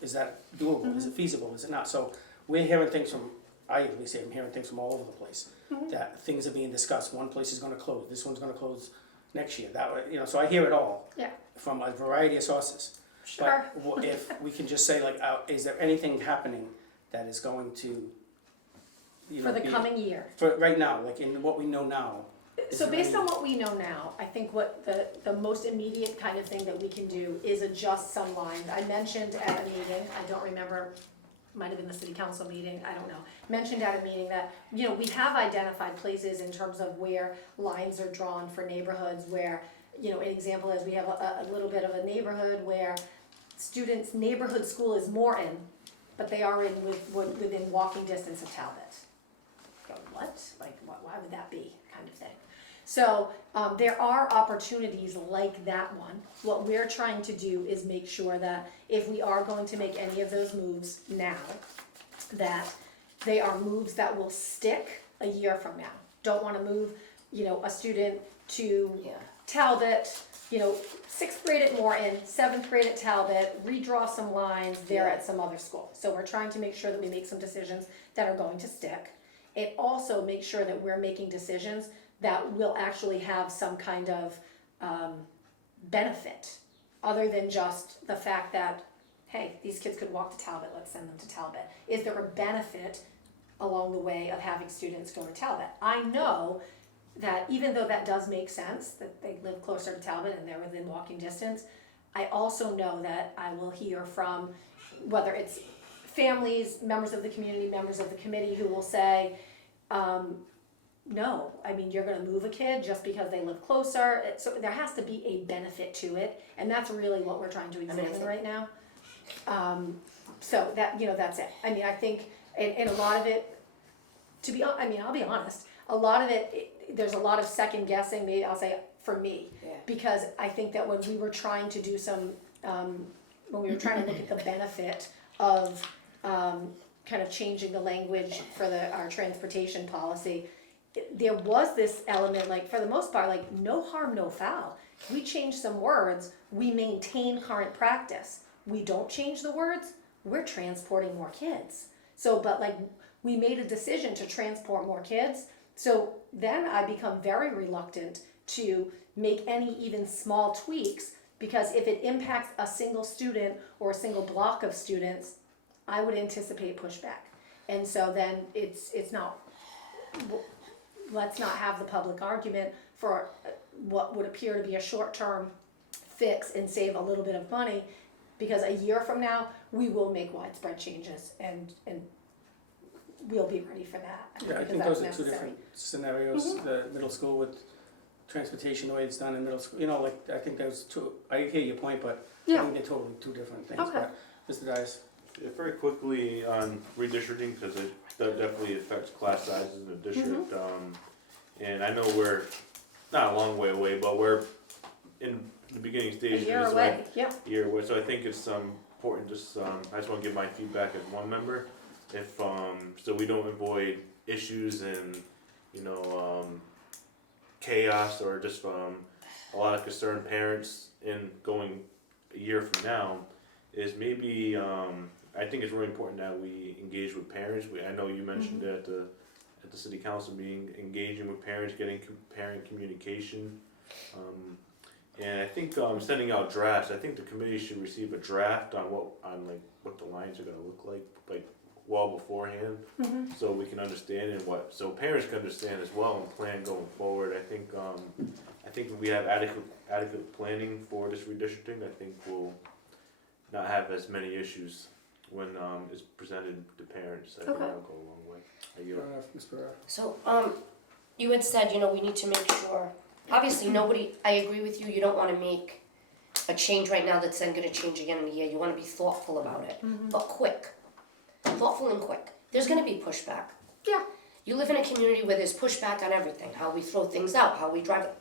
Is that doable? Is it feasible? Is it not? So we're hearing things from, I at least am hearing things from all over the place, that things are being discussed. One place is gonna close, this one's gonna close next year, that way, so I hear it all. Yeah. From a variety of sources. Sure. But if we can just say like, is there anything happening that is going to, For the coming year. for right now, like in what we know now? is So there based any- on what we know now, I think what the most immediate kind of thing that we can do is adjust some lines. I mentioned at a meeting, I don't remember, might have been the city council meeting, I don't know, mentioned at a meeting that, we have identified places in terms of where lines are drawn for neighborhoods where, you know, an example is we have a little bit of a neighborhood where students' neighborhood school is Morton, but they are within walking distance of Talbot. Go, what? Like, why would that be, kind of thing. So, there are opportunities like that one. What we're trying to do is make sure that if we are going to make any of those moves now, that they are moves that will stick a year from now. Don't wanna move, you know, a student to Yeah. Talbot, you know, 6th grade at Morton, 7th grade at Talbot, redraw some lines there at some other school. So we're trying to make sure that we make some decisions that are going to stick. And also make sure that we're making decisions that will actually have some kind of benefit, other than just the fact that, hey, these kids could walk to Talbot, let's send them to Talbot. Is there a benefit along the way of having students go to Talbot? I know that even though that does make sense, that they live closer to Talbot and they're within walking distance, I also know that I will hear from, whether it's families, members of the community, members of the committee, who will say, no, I mean, you're gonna move a kid just because they live closer. So there has to be a benefit to it, and that's really what we're trying to examine right now. So that, you know, that's it. I mean, I think, and a lot of it, I'll be honest, a lot of it, there's a lot of second guessing, maybe I'll say, for me. Yeah. Because I think that when we were trying to do some, when we were trying to look at the benefit of, kind of changing the language for our transportation policy, there was this element, like, for the most part, like, no harm, no foul. We change some words, we maintain current practice. We don't change the words, we're transporting more kids. So, but like, we made a decision to transport more kids, so then I become very reluctant to make any even small tweaks, because if it impacts a single student or a single block of students, I would anticipate pushback. And so then it's not, let's not have the public argument for what would appear to be a short-term fix and save a little bit of money, because a year from now, we will make widespread changes and we'll be ready for that. Yeah, I because think that's those are two necessary. different scenarios, the middle school with transportation, the way it's done in middle school, you know, like, I think those two, I hear your point, but I Yeah. think they're totally two different things, Okay. but, Mr. Dias? Yeah, very quickly on redistricting, because it definitely affects class sizes in the district. And I know we're not a long way away, but we're in the beginning A stages. year It's away, like yeah. a year away, so I think it's important, just, I just wanna give my feedback as one member. If, so we don't avoid issues and, you know, chaos, or just, a lot of concerned parents in going a year from now, is maybe, I think it's really important that we engage with parents. I know you mentioned it at the city council meeting, engaging with parents, getting parent communication. And I think, sending out drafts, I think the committee should receive a draft on what the lines are gonna look like well beforehand, so we can understand, and so parents can understand as well and plan going forward. I think if we have adequate planning for this redistricting, I think we'll not have as many issues when it's presented to parents. I think Okay. that'll go a long way. Fair enough, Ms. Pereira. So, you had said, you know, we need to make sure, obviously, I agree with you, you don't wanna make a change right now that's then gonna change again in a year, you wanna be thoughtful about it, but quick. Thoughtful and quick. There's gonna be pushback. Yeah. You live in a community where there's pushback on everything, how we throw things out, how we drive it.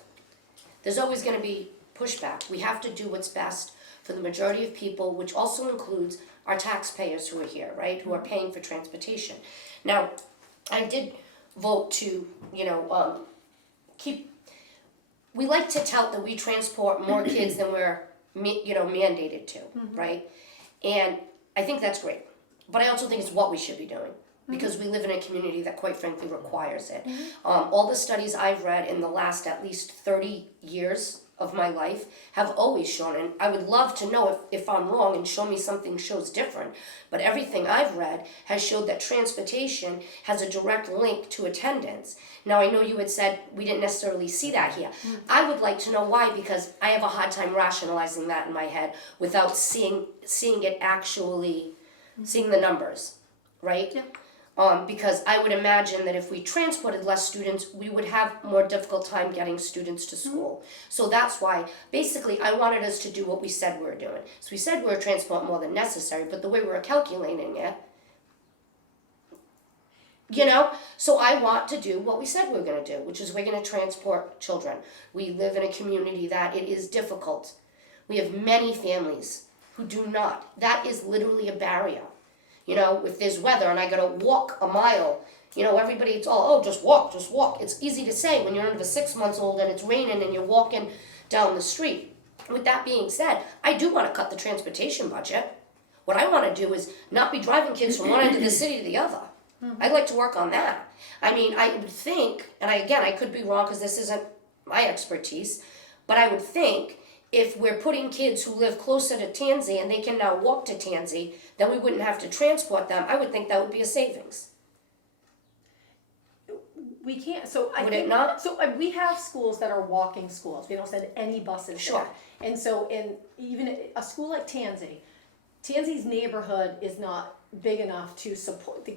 There's always gonna be pushback. We have to do what's best for the majority of people, which also includes our taxpayers who are here, right, who are paying for transportation. Now, I did vote to, you know, we like to tout that we transport more kids than we're, mandated to, right? And I think that's great. But I also think it's what we should be doing, because we live in a community that quite frankly requires it. All the studies I've read in the last at least 30 years of my life have always shown, and I would love to know if I'm wrong and show me something shows different, but everything I've read has showed that transportation has a direct link to attendance. Now, I know you had said we didn't necessarily see that here. I would like to know why, because I have a hard time rationalizing that in my head without seeing it actually, seeing the numbers, right? Yeah. Because I would imagine that if we transported less students, we would have more difficult time getting students to school. So that's why, basically, I wanted us to do what we said we were doing. So we said we were transport more than necessary, but the way we were calculating it, you know, so I want to do what we said we were going to do, which is we're going to transport children. We live in a community that it is difficult. We have many families who do not. That is literally a barrier. You know, if there's weather and I got to walk a mile, you know, everybody, it's all, oh, just walk, just walk. It's easy to say when you're under 6 months old and it's raining and you're walking down the street. With that being said, I do want to cut the transportation budget. What I want to do is not be driving kids from one end of the city to the other. I'd like to work on that. I mean, I would think, and I could be wrong because this isn't my expertise, but I would think if we're putting kids who live closer to Tansy and they can now walk to Tansy, then we wouldn't have to transport them. I would think that would be a savings. We can't, so I Would it think, not? so we have schools that are walking schools, we don't send any buses Sure. there. And so even a school like Tansy's neighborhood is not big enough to support,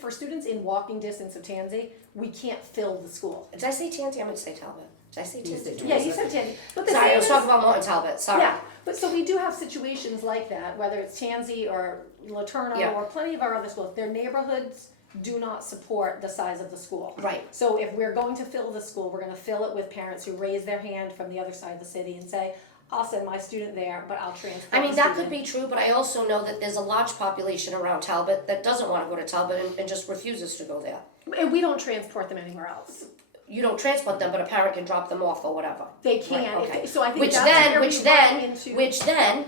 for students in walking distance of Tansy, we can't fill the school. Did I say Tansy? I'm going to say Talbot. Did I say Tansy? Yeah, you said Tansy, but the Sorry, I thing was is, talking about Morton Talbot. Sorry. yeah, but so we do have situations like that, whether it's Tansy or Laterno Yeah. or plenty of our other schools, their neighborhoods do not support the size of the school. Right. So if we're going to fill the school, we're gonna fill it with parents who raise their hand from the other side of the city and say, I'll send my student there, but I'll transfer I mean, the that student. could be true, but I also know that there's a large population around Talbot that doesn't want to go to Talbot and just refuses to go there. And we don't transport them anywhere else. You don't transport them, but a parent can drop them off or whatever. They can, Right, if okay. they- so I think Which that's then, where which we then, run into. which then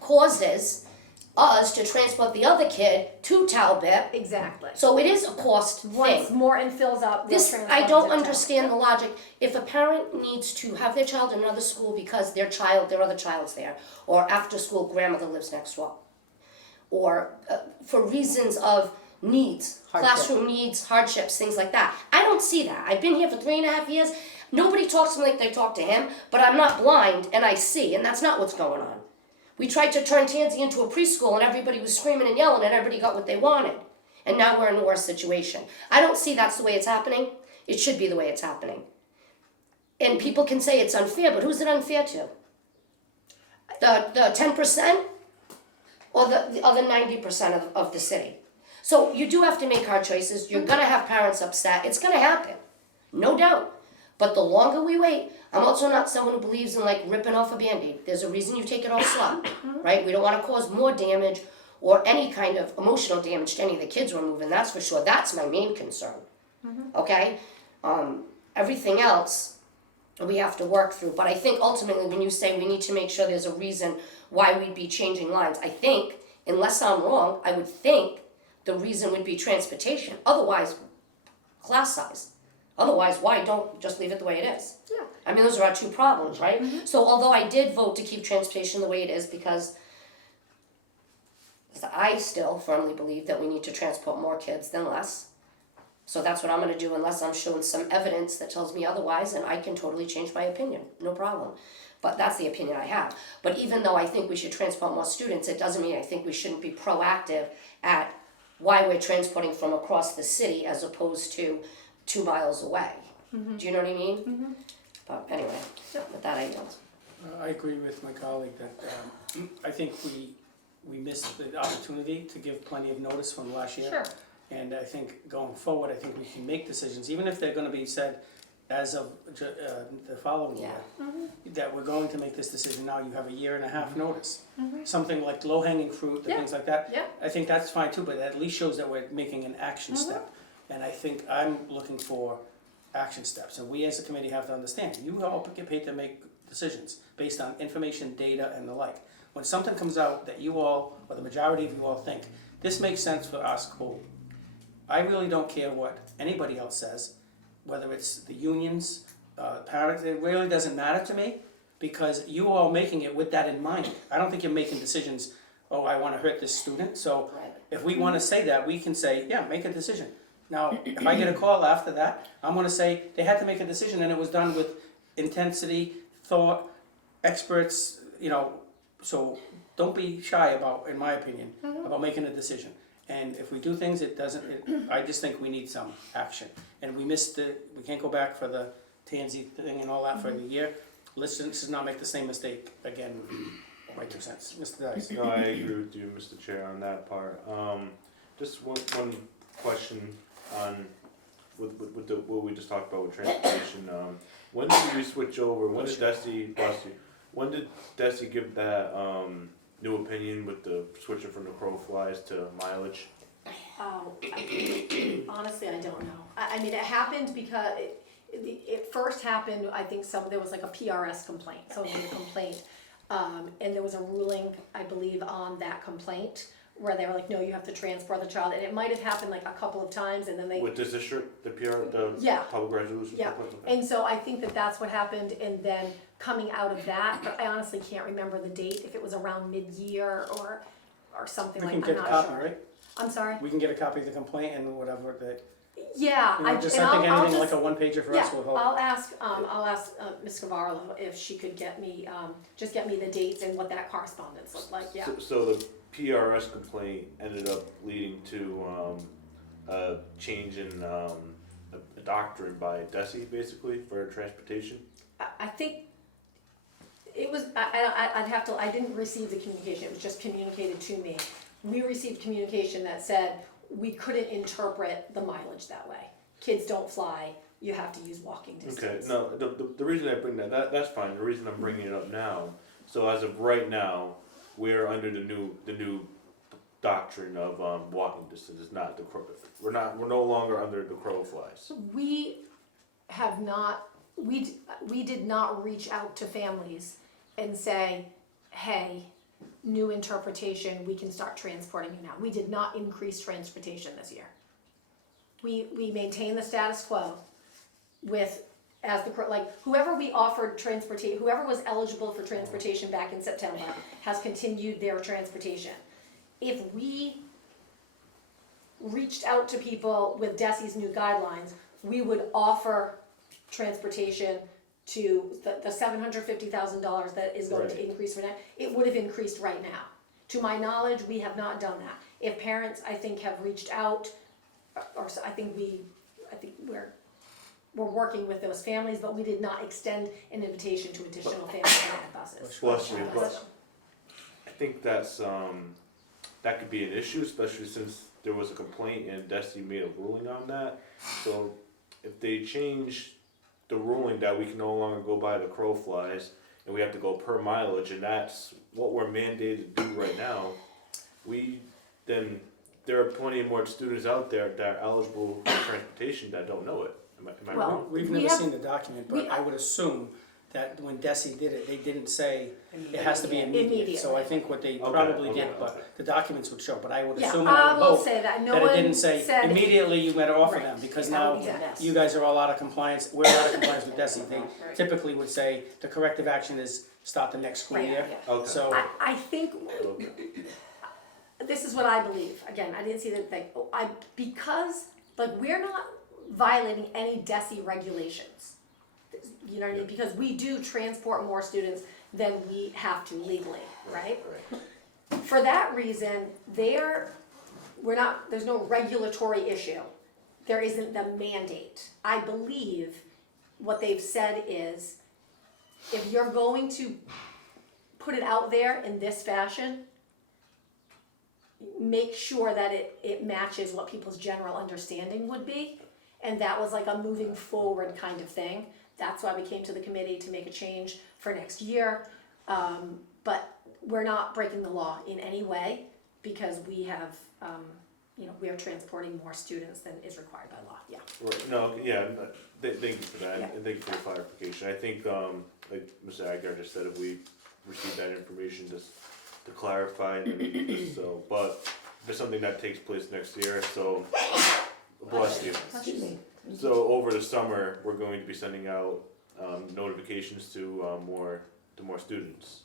causes us to transport the other kid to Talbot. Exactly. So it is a cost Once thing. Morton fills up, we'll This, transport I them don't to town. understand the logic. If a parent needs to have their child in another school because their other child's there, or after school grandmother lives next door, or for reasons of needs, Hardship. classroom needs, hardships, things like that. I don't see that. I've been here for 3.5 years. Nobody talks to me like they talk to him, but I'm not blind and I see, and that's not what's going on. We tried to turn Tansy into a preschool and everybody was screaming and yelling and everybody got what they wanted. And now we're in a worse situation. I don't see that's the way it's happening. It should be the way it's happening. And people can say it's unfair, but who's it unfair to? The 10% or the other 90% of the city? So you do have to make hard choices. You're gonna have parents upset. It's gonna happen, no doubt. But the longer we wait, I'm also not someone who believes in like ripping off a Band-Aid. There's a reason you take it all slow, right? We don't wanna cause more damage or any kind of emotional damage to any of the kids we're moving, that's for sure. That's my main concern, okay? Everything else, we have to work through. But I think ultimately when you say we need to make sure there's a reason why we'd be changing lines, I think, unless I'm wrong, I would think the reason would be transportation. Otherwise, class size. Otherwise, why don't just leave it the way it is? Yeah. I mean, those are our two problems, right? So although I did vote to keep transportation the way it is because I still firmly believe that we need to transport more kids than less. So that's what I'm gonna do unless I'm shown some evidence that tells me otherwise, and I can totally change my opinion, no problem. But that's the opinion I have. But even though I think we should transport more students, it doesn't mean I think we shouldn't be proactive at why we're transporting from across the city as opposed to 2 miles away. Do you know what I mean? But anyway, with that I yield. I agree with my colleague that I think we missed the opportunity to give plenty of notice from last year. Sure. And I think going forward, I think we can make decisions, even if they're gonna be said as of the following year, that we're going to make this decision now, you have a 1.5 year notice. Something like low-hanging fruit and Yeah. things like that. Yeah. I think that's fine too, but it at least shows that we're making an action step. And I think I'm looking for action steps, and we as a committee have to understand, you all get paid to make decisions based on information, data, and the like. When something comes out that you all, or the majority of you all think, this makes sense for our school, I really don't care what anybody else says, whether it's the unions, parents, it really doesn't matter to me, because you all making it with that in mind. I don't think you're making decisions, oh, I wanna hurt this student, so Right. if we wanna say that, we can say, yeah, make a decision. Now, if I get a call after that, I'm gonna say, they had to make a decision and it was done with intensity, thought, experts, you know, so don't be shy about, in my opinion, about making a decision. And if we do things, I just think we need some action. And we can't go back for the Tansy thing and all that for the year. Let's just not make the same mistake again. My 2 cents. Mr. Dice. No, I agree with you, Mr. Chair, on that part. Just one question on, with what we just talked about with transportation. When did we switch over, when did Desi give that, new opinion with the switching from the crow flies to mileage? Oh, honestly, I don't know. I mean, it happened because it first happened, I think there was like a PRS complaint, someone made a complaint. And there was a ruling, I believe, on that complaint where they were like, no, you have to transport the child. And it might have happened like a couple of times and then they. With this district, the Yeah. public resolution? Yeah. complaint? Okay. And so I think that's what happened, and then coming out of that, but I honestly can't remember the date, if it was around mid-year or something We like, can I'm get a not copy, sure. right? I'm sorry? We can get a copy of the complaint and whatever, Yeah, I think anything like a one pager for us will help. I'll ask Ms. Cavarlo if she could get me, just get me the dates and what that correspondence looked like, yeah. So the PRS complaint ended up leading to, a change in, a doctrine by Desi, basically, for transportation? I think it was, I didn't receive the communication, it was just communicated to me. We received communication that said we couldn't interpret the mileage that way. Kids don't fly, you have to use walking Okay, distance. no, the reason I bring that's fine, the reason I'm bringing it up now, so as of right now, we're under the new doctrine of, walking distance, it's not the crow, we're no longer under the crow flies. We have not, we did not reach out to families and say, hey, new interpretation, we can start transporting you now. We did not increase transportation this year. We maintained the status quo with, whoever we offered transportation, whoever was eligible for transportation back in September has continued their transportation. If we reached out to people with DESI's new guidelines, we would offer transportation to the $750,000 that is going to Right. increase for that. It would have increased right now. To my knowledge, we have not done that. If parents, I think, have reached out, or I think we're working with those families, but we did not extend an invitation to additional families to ride buses. Bless you, but I think that's, that could be an issue, especially since there was a complaint and Desi made a ruling on that. So if they change the ruling that we can no longer go by the crow flies and we have to go per mileage, and that's what we're mandated to do right now, then there are plenty of more students out there that are eligible for transportation that don't know it. Am I Well, wrong? We've we never have- seen the document, but I would assume that when Desi did it, they didn't say it has to be immediate. So I think what they probably okay, did, okay. but the documents would show, but I would Yeah, assume and I I would will hope say that, no that it one didn't say said. immediately you gotta offer Right. them, because That would now be a mess. you guys are all out of compliance, we're out of compliance with Desi. They typically would say the corrective action is start the next school Right, year. yeah. Okay. So, I think, Okay. this is what I believe, again, I didn't see the thing, because, we're not violating any DESI regulations. You know what I mean, because we do transport more students than we have to legally, right? For that reason, there's no regulatory issue. There isn't the mandate. I believe what they've said is, if you're going to put it out there in this fashion, make sure that it matches what people's general understanding would be. And that was like a moving forward kind of thing. That's why we came to the committee to make a change for next year. But we're not breaking the law in any way, because we have, we are transporting more students than is required by law, yeah. Right, no, yeah, thank you for that, Yeah. and thank you for the clarification. I think, like Mr. Aguirre just said, if we receive that information just to clarify, and then so, but there's something that takes place next year, so, bless you. So over the summer, we're going to be sending out, notifications to, more students.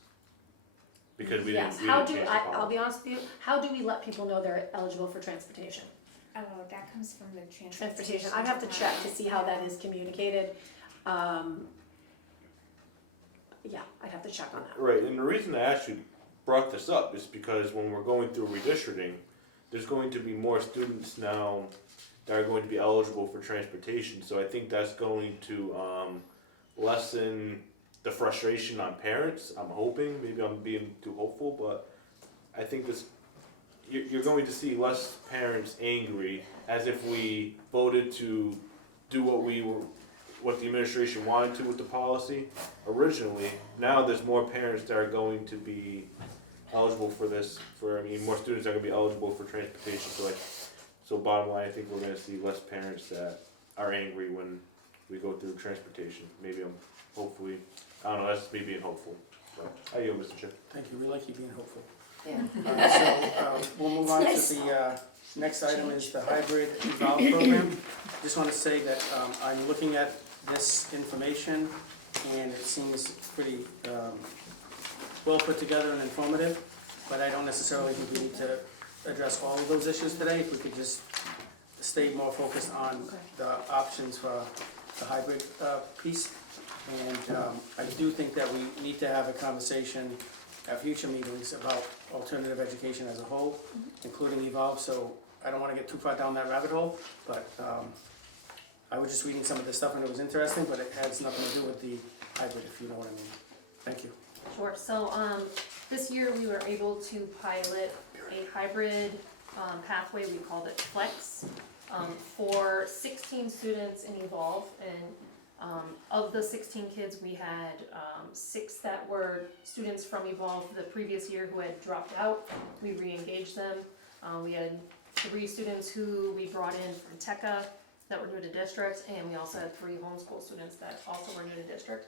Because we Yes, didn't change the I'll policy. be honest with you, how do we let people know they're eligible for transportation? Oh, that comes from the Transportation, I'd have to check to see how that is communicated. Yeah, I'd have to check on that. Right, and the reason I actually brought this up is because when we're going through redistricting, there's going to be more students now that are going to be eligible for transportation, so I think that's going to lessen the frustration on parents. I'm hoping, maybe I'm being too hopeful, but I think you're going to see less parents angry as if we voted to do what the administration wanted to with the policy originally. Now there's more parents that are going to be eligible for this, more students are gonna be eligible for transportation, so bottom line, I think we're gonna see less parents that are angry when we go through transportation. Maybe hopefully, I don't know, that's me being hopeful. So, how you, Mr. Chair? Thank you, we like you being hopeful. Yeah. We'll move on to the next item is the hybrid evolve program. Just want to say that I'm looking at this information and it seems pretty well put together and informative, but I don't necessarily think we need to address all of those issues today. If we could just stay more focused on the options for the hybrid piece. And I do think that we need to have a conversation at future meetings about alternative education as a whole, including evolve. So I don't want to get too far down that rabbit hole, but I was just reading some of this stuff and it was interesting, but it has nothing to do with the hybrid, if you know what I mean. Thank you. Sure, so, this year we were able to pilot a hybrid, pathway, we called it Flex, for 16 students in Evolve, and, of the 16 kids, we had, 6 that were students from Evolve the previous year who had dropped out. We re-engaged them. We had 3 students who we brought in from TECA that were new to district, and we also had 3 homeschool students that also were new to district,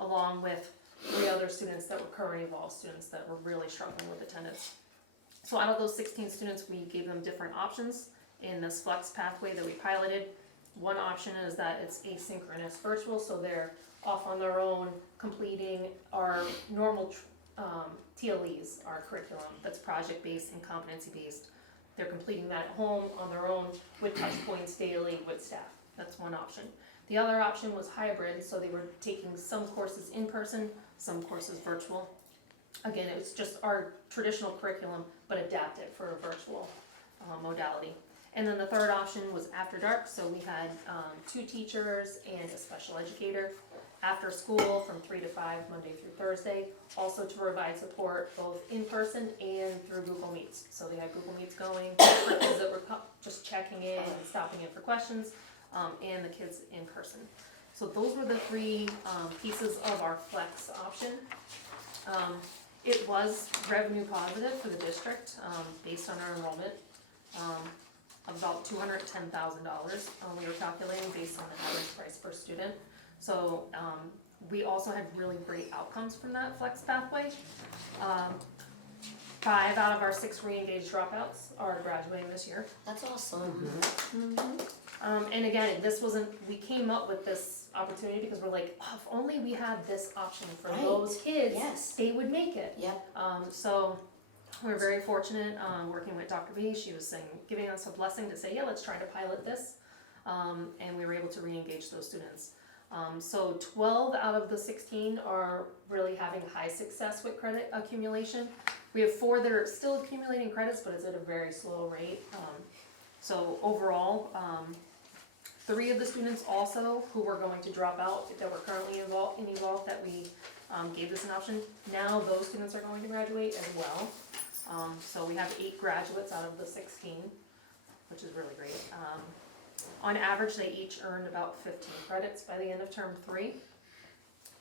along with 3 other students that were current Evolve students that were really struggling with attendance. So out of those 16 students, we gave them different options in this Flex pathway that we piloted. One option is that it's asynchronous virtual, so they're off on their own completing our normal TLEs, our curriculum that's project-based and competency-based. They're completing that at home on their own with touch points daily with staff. That's one option. The other option was hybrid, so they were taking some courses in person, some courses virtual. Again, it was just our traditional curriculum, but adapted for a virtual modality. And then the third option was after dark, so we had 2 teachers and a special educator after school from 3 to 5, Monday through Thursday, also to provide support both in person and through Google Meets. So they had Google Meets going, for kids that were just checking in and stopping in for questions, and the kids in person. So those were the 3 pieces of our Flex option. It was revenue positive for the district, based on our enrollment, of about $210,000, we were calculating based on the average price per student. So we also had really great outcomes from that Flex pathway. 5 out of our 6 re-engaged dropouts are graduating this year. That's awesome. And again, we came up with this opportunity because we're like, oh, if only we had this option for Right. those kids, Yes. they would make it. Yep. So we're very fortunate, working with Dr. B. She was giving us a blessing to say, yeah, let's try to pilot this. And we were able to re-engage those students. So 12 out of the 16 are really having high success with credit accumulation. We have 4 that are still accumulating credits, but it's at a very slow rate. So overall, 3 of the students also who were going to drop out that were currently involved that we gave this an option, now those students are going to graduate as well. So we have 8 graduates out of the 16, which is really great. On average, they each earned about 15 credits by the end of term 3.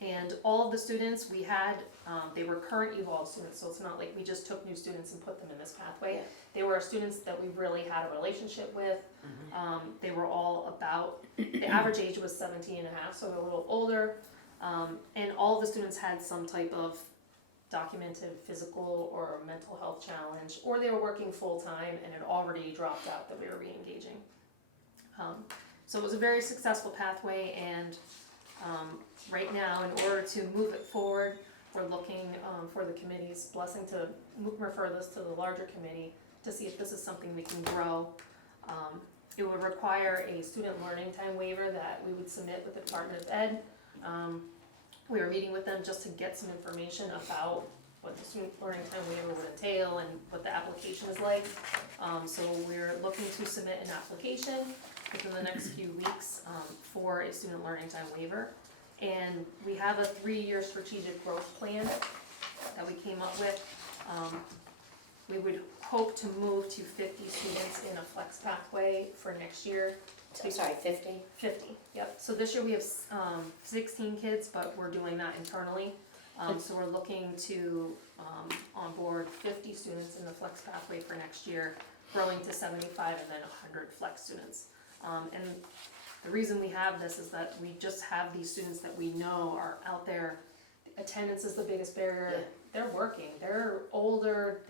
And all of the students we had, they were current Evolve students, so it's not like we just took new students and put them in this pathway. They were students that we really had a relationship with. They were all the average age was 17 and a half, so they're a little older. And all of the students had some type of documented physical or mental health challenge, or they were working full-time and had already dropped out that we were re-engaging. So it was a very successful pathway, and right now, in order to move it forward, we're looking for the committee's blessing to refer this to the larger committee to see if this is something we can grow. It would require a student learning time waiver that we would submit with the Department of Ed. We were meeting with them just to get some information about what the student learning time waiver would entail and what the application is like. So we're looking to submit an application within the next few weeks, for a student learning time waiver. And we have a 3-year strategic growth plan that we came up with. We would hope to move to 50 students in a flex pathway for next year. I'm sorry, 50? 50, yep. So this year we have 16 kids, but we're doing that internally. So we're looking to onboard 50 students in the flex pathway for next year, growing to 75 and then 100 flex students. And the reason we have this is that we just have these students that we know are out there. Attendance is the biggest barrier. Yeah. They're working, they're older,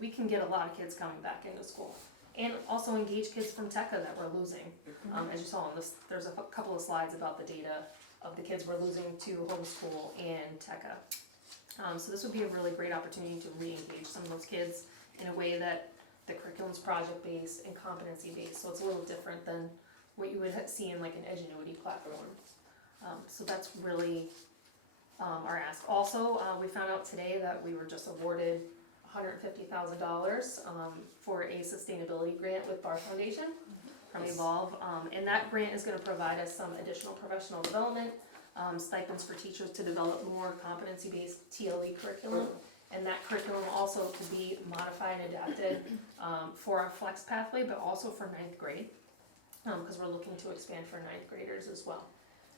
we can get a lot of kids coming back into school. And also engage kids from TECA that we're losing. As you saw on this, there's a couple of slides about the data of the kids we're losing to homeschool and TECA. So this would be a really great opportunity to re-engage some of those kids in a way that the curriculum's project-based and competency-based, so it's a little different than what you would see in like an Edgenuity platform. So that's really our ask. Also, we found out today that we were just awarded $150,000 for a sustainability grant with Bar Foundation from Evolve. And that grant is gonna provide us some additional professional development, stipends for teachers to develop more competency-based TLE curriculum. And that curriculum also could be modified and adapted for our flex pathway, but also for 9th grade. Because we're looking to expand for 9th graders as well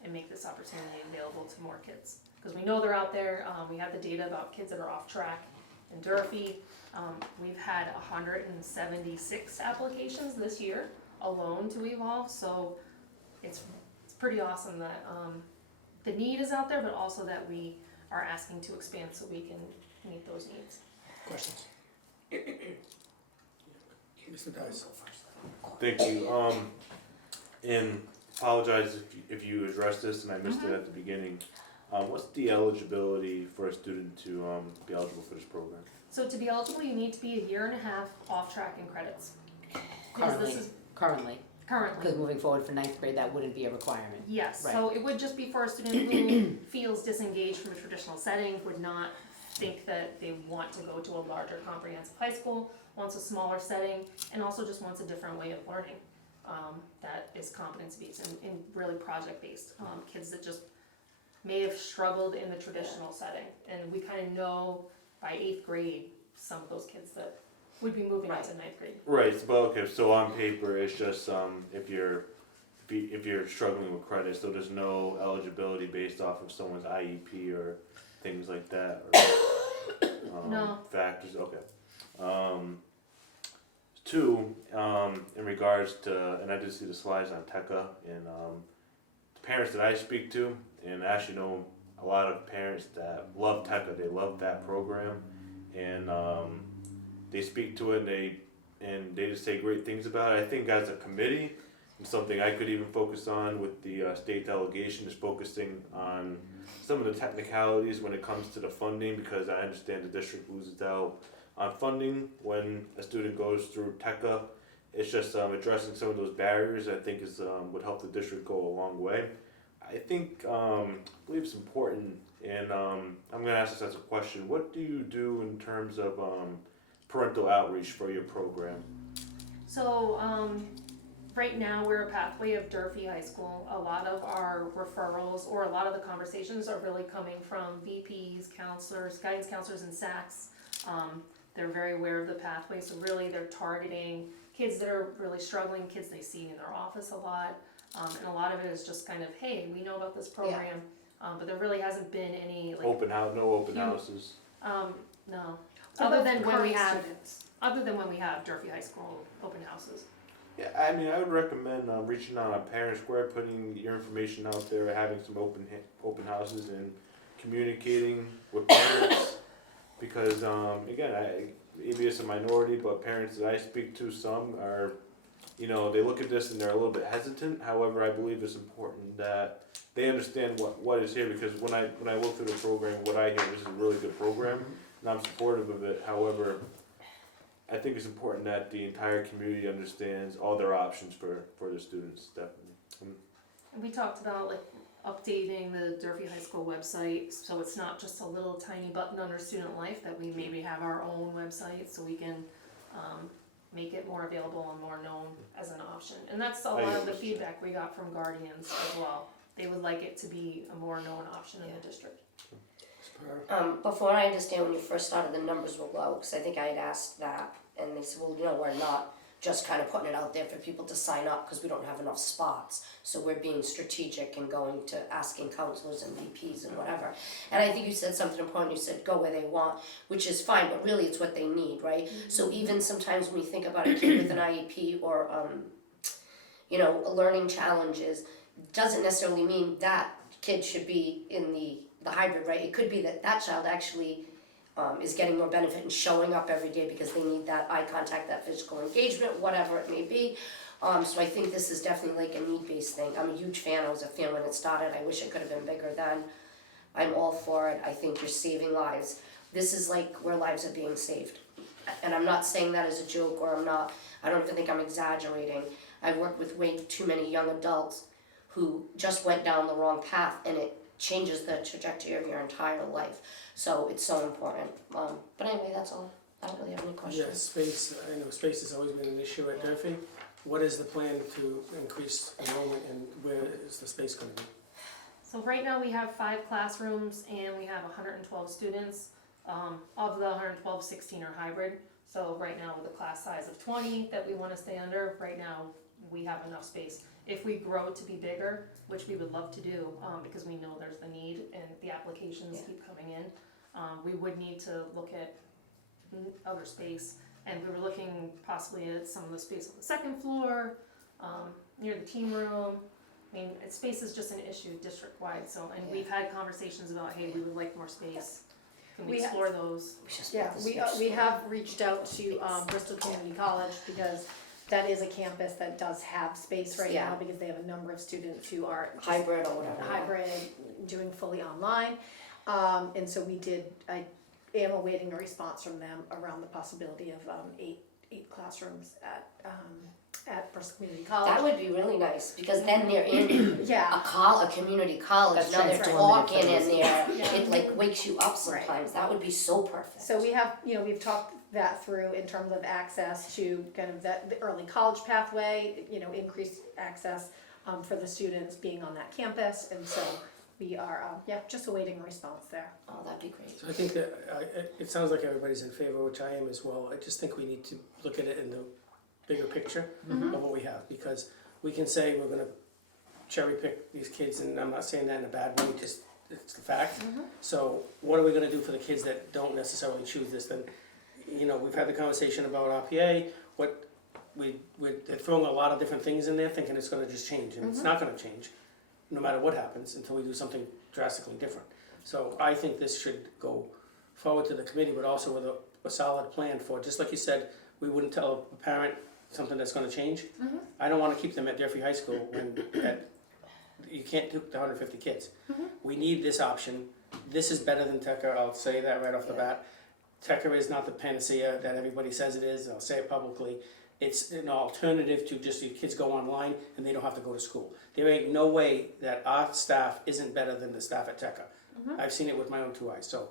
and make this opportunity available to more kids. Because we know they're out there, we have the data about kids that are off track in Durfee. We've had 176 applications this year alone to Evolve, so it's pretty awesome that the need is out there, but also that we are asking to expand so we can meet those needs. Questions? Mr. Dice. Thank you. And apologize if you addressed this and I missed it at the beginning. What's the eligibility for a student to be eligible for this program? So to be eligible, you need to be 1.5 years off track in credits. Because this is Currently, currently. because moving forward for 9th grade, that wouldn't be a requirement. Yes, Right. so it would just be for a student who feels disengaged from a traditional setting, would not think that they want to go to a larger comprehensive high school, wants a smaller setting, and also just wants a different way of learning that is competency-based and really project-based. Kids that just may have struggled in the traditional setting, and we kind of know by 8th grade, some of those kids that would be moving into 9th grade. Right. But okay. So on paper, it's just if you're struggling with credit, so there's no eligibility based off of someone's IEP or things like that. Or, No. Factors. Okay. 2, in regards to, and I did see the slides on TECA, and the parents that I speak to, and I actually know a lot of parents that love TECA, they love that program, and they speak to it, and they just say great things about it. I think as a committee, it's something I could even focus on with the state delegation, is focusing on some of the technicalities when it comes to the funding, because I understand the district loses out on funding when a student goes through TECA. It's just addressing some of those barriers, I think is would help the district go a long way. I think, I believe it's important, and I'm gonna ask this as a question. What do you do in terms of parental outreach for your program? So, right now, we're a pathway of Durfee High School. A lot of our referrals, or a lot of the conversations are really coming from VPs, counselors, guidance counselors, and SACs. They're very aware of the pathway, so really they're targeting kids that are really struggling, kids they see in their office a lot. And a lot of it is just kind of, hey, we know about this program, but there really hasn't been any like Open house, no open houses. no. What Other about than when we current have students? Durfee High School open houses. Yeah, I mean, I would recommend reaching out on Parent Square, putting your information out there, having some open houses, and communicating with parents. Because again, maybe it's a minority, but parents that I speak to, some are, they look at this and they're a little bit hesitant. However, I believe it's important that they understand what is here, because when I look through the program, what I hear, this is a really good program, and I'm supportive of it. However, I think it's important that the entire community understands all their options for the students, definitely. And we talked about like updating the Durfee High School website, so it's not just a little tiny button under student life, that we maybe have our own website, so we can, make it more available and more known as an option. And that's a lot of the feedback we got from guardians as well. They would like it to be a more known option in the district. Before I understand when you first started, the numbers were low, because I think I had asked that, and they said, well, you know, we're not just kind of putting it out there for people to sign up, because we don't have enough spots, so we're being strategic and going to asking counselors and VPs and whatever. And I think you said something important, you said go where they want, which is fine, but really it's what they need, right? So even sometimes when you think about a kid with an IEP or, you know, learning challenges, doesn't necessarily mean that kid should be in the hybrid, right? It could be that that child actually is getting more benefit and showing up every day because they need that eye contact, that physical engagement, whatever it may be. So I think this is definitely like a need-based thing. I'm a huge fan. I was a fan when it started. I wish it could have been bigger then. I'm all for it. I think you're saving lives. This is like where lives are being saved. And I'm not saying that as a joke, or I don't even think I'm exaggerating. I've worked with way too many young adults who just went down the wrong path, and it changes the trajectory of your entire life. So it's so important. But anyway, that's all. I don't really have any questions. Yeah, space, I know space has always been an issue at Durfee. What is the plan to increase enrollment, and where is the space going to be? So right now we have 5 classrooms and we have 112 students. Of the 112, 16 are hybrid. So right now with a class size of 20 that we want to stay under, right now we have enough space. If we grow to be bigger, which we would love to do, because we know there's the need and the applications keep coming in, we would need to look at other space. And we were looking possibly at some of the space on the second floor, near the team room. I mean, space is just an issue district-wide, so, and we've had conversations about, hey, we would like more space. Can we explore those? Yeah, we have reached out to Bristol Community College, because that is a campus that does have space right now, because they have a number of students who are just Hybrid or whatever. hybrid, doing fully online. And so I am awaiting a response from them around the possibility of 8 classrooms at Bristol Community College. That would be really nice, because then they're in Yeah, a community college. That's Now they're transformative talking for in those. there. Yeah. It like wakes you up sometimes. That would be so perfect. so we have, we've talked that through in terms of access to kind of the early college pathway, increased access for the students being on that campus, and so we are, just awaiting a response there. Oh, that'd be great. So I think that, it sounds like everybody's in favor, which I am as well. I just think we need to look at it in the bigger picture of what we have, because we can say we're gonna cherry pick these kids, and I'm not saying that in a bad way, just, it's the fact. So what are we gonna do for the kids that don't necessarily choose this? Then, we've had the conversation about RPA, we're throwing a lot of different things in there, thinking it's gonna just change, and it's not gonna change, no matter what happens, until we do something drastically different. So I think this should go forward to the committee, but also with a solid plan for, just like you said, we wouldn't tell a parent something that's gonna change. I don't wanna keep them at Durfee High School when you can't do the 150 kids. We need this option. This is better than Tecker, I'll say that right off the bat. Tecker is not the panacea that everybody says it is, I'll say it publicly. It's an alternative to just your kids go online and they don't have to go to school. There ain't no way that our staff isn't better than the staff at Tecker. I've seen it with my own 2 eyes, so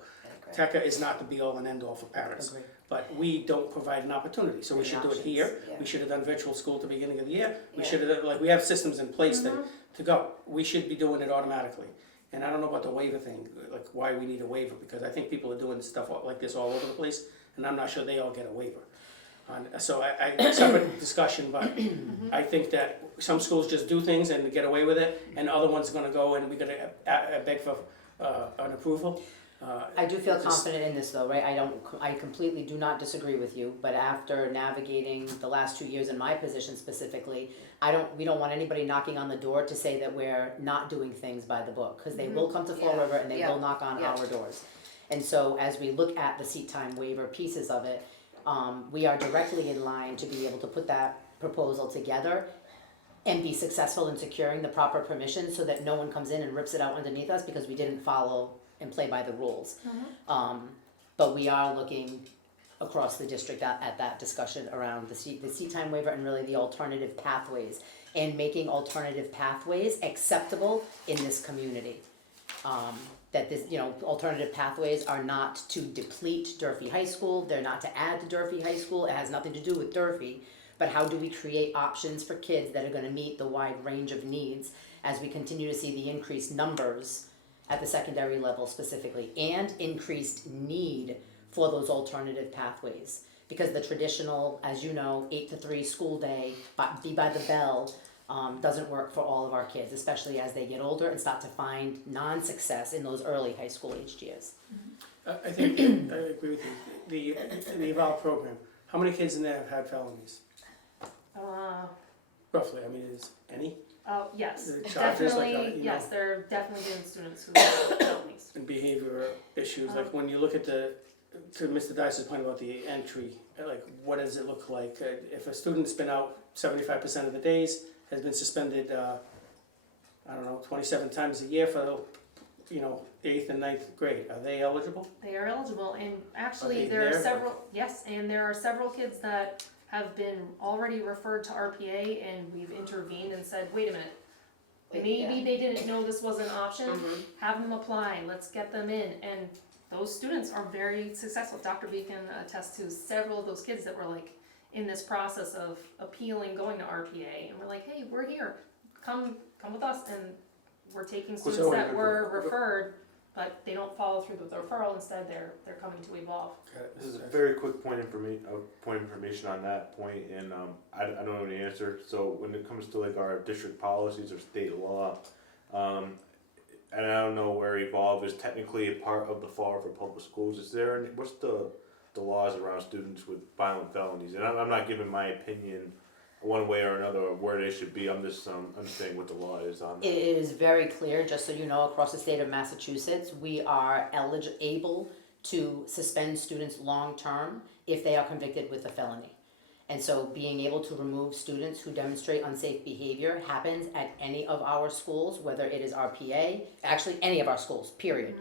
Tecker is not the be-all and end-all for parents. Agreed. But we don't provide an opportunity, so we should do it here. Yeah. We should have done virtual school at the beginning of the year. We Yeah. should have, we have systems in place to go. We should be doing it automatically. And I don't know about the waiver thing, like why we need a waiver, because I think people are doing stuff like this all over the place, and I'm not sure they all get a waiver. So separate discussion, but I think that some schools just do things and get away with it, and other ones are gonna go and we're gonna beg for an approval. I do feel confident in this though, right? I completely do not disagree with you, but after navigating the last 2 years in my position specifically, we don't want anybody knocking on the door to say that we're not doing things by the book, because they will come to Fall River and they will knock on our doors. And so as we look at the seat time waiver pieces of it, we are directly in line to be able to put that proposal together and be successful in securing the proper permission so that no one comes in and rips it out underneath us because we didn't follow and play by the rules. But we are looking across the district at that discussion around the seat time waiver and really the alternative pathways, and making alternative pathways acceptable in this community. That this, alternative pathways are not to deplete Durfee High School, they're not to add to Durfee High School, it has nothing to do with Durfee, but how do we create options for kids that are gonna meet the wide range of needs as we continue to see the increased numbers at the secondary level specifically, and increased need for those alternative pathways. Because the traditional, as you know, 8 to 3 school day, be by the bell, doesn't work for all of our kids, especially as they get older and start to find non-success in those early high school aged years. I think, I agree with you, the Evolve program, how many kids in there have had felonies? Roughly, I mean, is any? Oh, yes, The charges, like, definitely, you yes, know. there are definitely been students who have felonies. And behavior issues, like when you look at to Mr. Dice's point about the entry, like what does it look like? If a student's been out 75% of the days, has been suspended, 27 times a year for, 8th and 9th grade, are they eligible? They are eligible, and Are actually, they there are there? several, yes, and there are several kids that have been already referred to RPA, and we've intervened and said, wait a minute, maybe they didn't know this was an option, have them apply, let's get them in, and those students are very successful. Dr. B can attest to several of those kids that were like in this process of appealing, going to RPA, and we're like, hey, we're here, come with us, and we're taking students that were referred, but they don't follow through with the referral, instead they're coming to Evolve. This is a very quick point of information on that point, and I don't know the answer. So when it comes to like our district policies or state law, and I don't know where Evolve is technically a part of the Fall River Public Schools. Is there any, what's the laws around students with violent felonies? And I'm not giving my opinion one way or another of where they should be. I'm just understanding what the law is on that. It is very clear, just so you know, across the state of Massachusetts, we are able to suspend students long-term if they are convicted with a felony. And so being able to remove students who demonstrate unsafe behavior happens at any of our schools, whether it is RPA, actually any of our schools, period.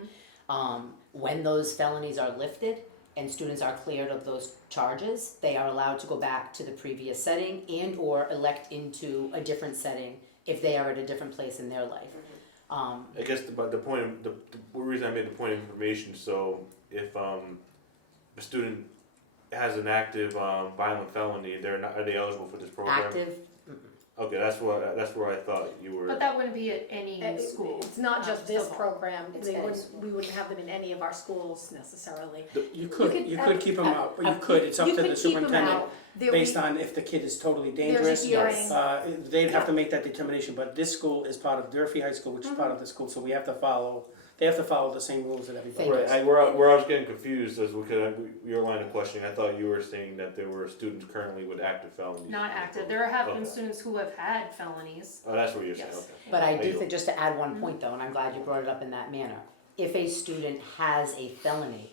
When those felonies are lifted and students are cleared of those charges, they are allowed to go back to the previous setting and or elect into a different setting if they are at a different place in their life. I guess the reason I made the point of information, so if a student has an active violent felony, are they eligible for this program? Active, Okay, that's where I thought you were. But that wouldn't be at any school. It's not just this Still. program, It's we any wouldn't have them in any of our schools necessarily. You could keep them out, you it's up to the superintendent, There based we- on if the kid is totally There's a dangerous. hearing. They'd have to make that determination, but this school is part of Durfee High School, which is part of the school, so they have to follow the same rules that everybody Right, does. where I was getting confused is because your line of questioning, I thought you were saying that there were students currently with active felonies. Not active. There have been Okay. students who have had felonies. Oh, that's what you're saying, Yes. okay. but I do Legal. think, just to add one point though, and I'm glad you brought it up in that manner, if a student has a felony,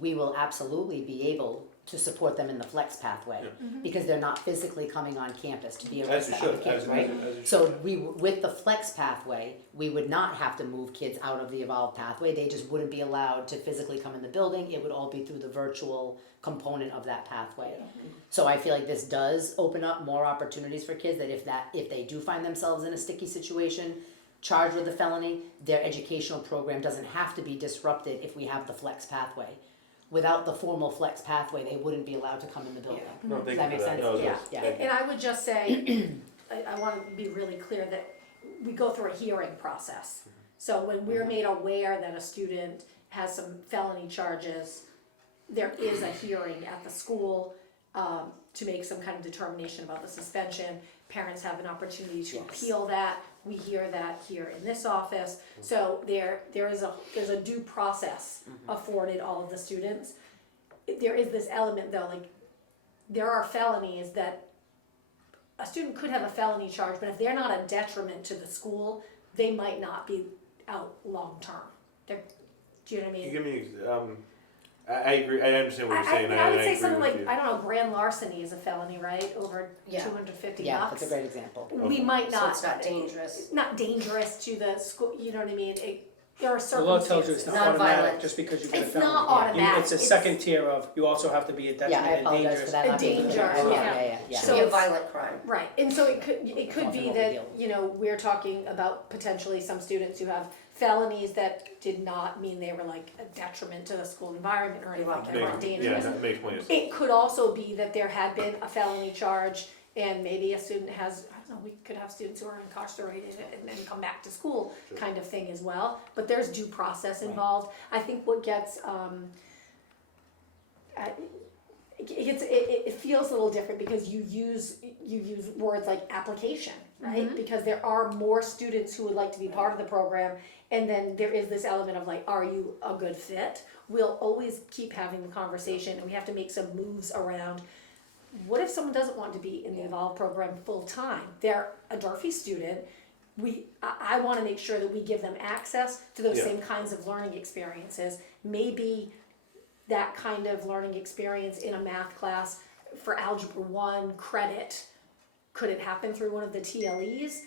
we will absolutely be able to support them in the flex pathway, because they're not physically coming on campus to be a As you risk to other should, kids, as right? you So should. with the flex pathway, we would not have to move kids out of the Evolve pathway, they just wouldn't be allowed to physically come in the building, it would all be through the virtual component of that pathway. So I feel like this does open up more opportunities for kids, that if they do find themselves in a sticky situation, charged with a felony, their educational program doesn't have to be disrupted if we have the flex pathway. Without the formal flex pathway, they wouldn't be allowed to come in the building. No, Does thank that you make for that. sense? No, Yeah, that's- yeah. thank you. And I would just say, I want to be really clear that we go through a hearing process. So when we're made aware that a student has some felony charges, there is a hearing at the school to make some kind of determination about the suspension. Parents have an opportunity to Yes. appeal that. We hear that here in this office. So there's a due process afforded all of the students. There is this element though, like there are felonies that a student could have a felony charge, but if they're not a detriment to the school, they might not be out long term. Do you know what I mean? You give me, I agree, I understand what you're saying, I would say agree something with like, you. I don't know, grand larceny is a felony, right? Over Yeah. $250. Yeah, that's a great example. We might So not. it's not dangerous. Not dangerous to the school, you know what I mean? there are The circumstances. law tells you it's not Non-violent. automatic just because you get a It's felony. not automatic. It's a second tier of, you also have to be a Yeah, I detriment and apologize dangerous. for that. not being Danger, clear. yeah. Yeah. Should be a violent crime. Right, and so it could Often be what we that, deal you know, we're talking about potentially some students who have felonies that did not mean they were like a detriment to the school environment or anything like that, or Yeah, dangerous. that makes plenty of sense. It could also be that there had been a felony charge and maybe a student has, I don't know, we could have students who are incarcerated and then come back to school Sure. kind of thing as well, but there's due process Right. involved. I think what gets, it feels a little different because you use words like application, right? Because there are more students who would like to be part of the program, and then there is this element of like, are you a good fit? We'll always keep having the conversation, and we have to make some moves around. What if someone doesn't want to be in the Evolve program full time? They're a Durfee student. I want to make sure that we give them access to those Yeah. same kinds of learning experiences. Maybe that kind of learning experience in a math class for Algebra 1 credit, could it happen through one of the TLEs?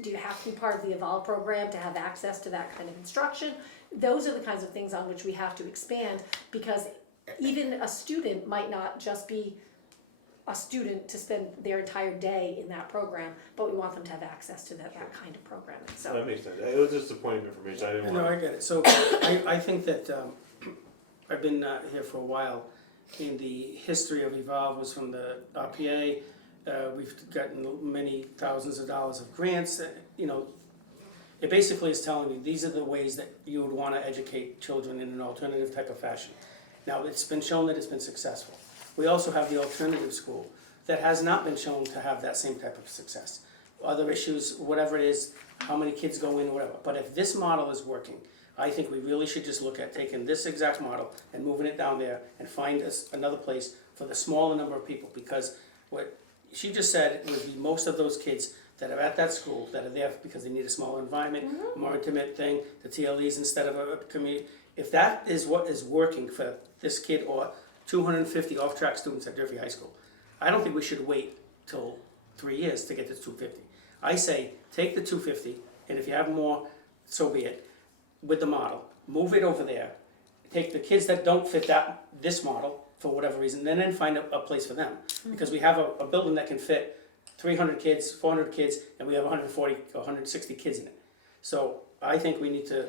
Do you have to be part of the Evolve program to have access to that kind of instruction? Those are the kinds of things on which we have to expand, because even a student might not just be a student to spend their entire day in that program, but we want them to have access to that kind of programming, so. That makes sense. It was just a point of information. I didn't No, I want get it. So I think that, I've been here for a while, and the history of Evolve was from the RPA. We've gotten many thousands of dollars of grants, you know. It basically is telling you, these are the ways that you would wanna educate children in an alternative type of fashion. Now, it's been shown that it's been successful. We also have the alternative school that has not been shown to have that same type of success. Other issues, whatever it is, how many kids go in, whatever. But if this model is working, I think we really should just look at taking this exact model and moving it down there and find us another place for the smaller number of people. Because what she just said would be most of those kids that are at that school, that are there because they need a smaller environment, more intimate thing, the TLEs instead of a community. If that is what is working for this kid or 250 off-track students at Durfee High School, I don't think we should wait till 3 years to get to 250. I say, take the 250, and if you have more, so be it, with the model, move it over there, take the kids that don't fit this model, for whatever reason, and then find a place for them. Because we have a building that can fit 300 kids, 400 kids, and we have 140 or 160 kids in it. So I think we need to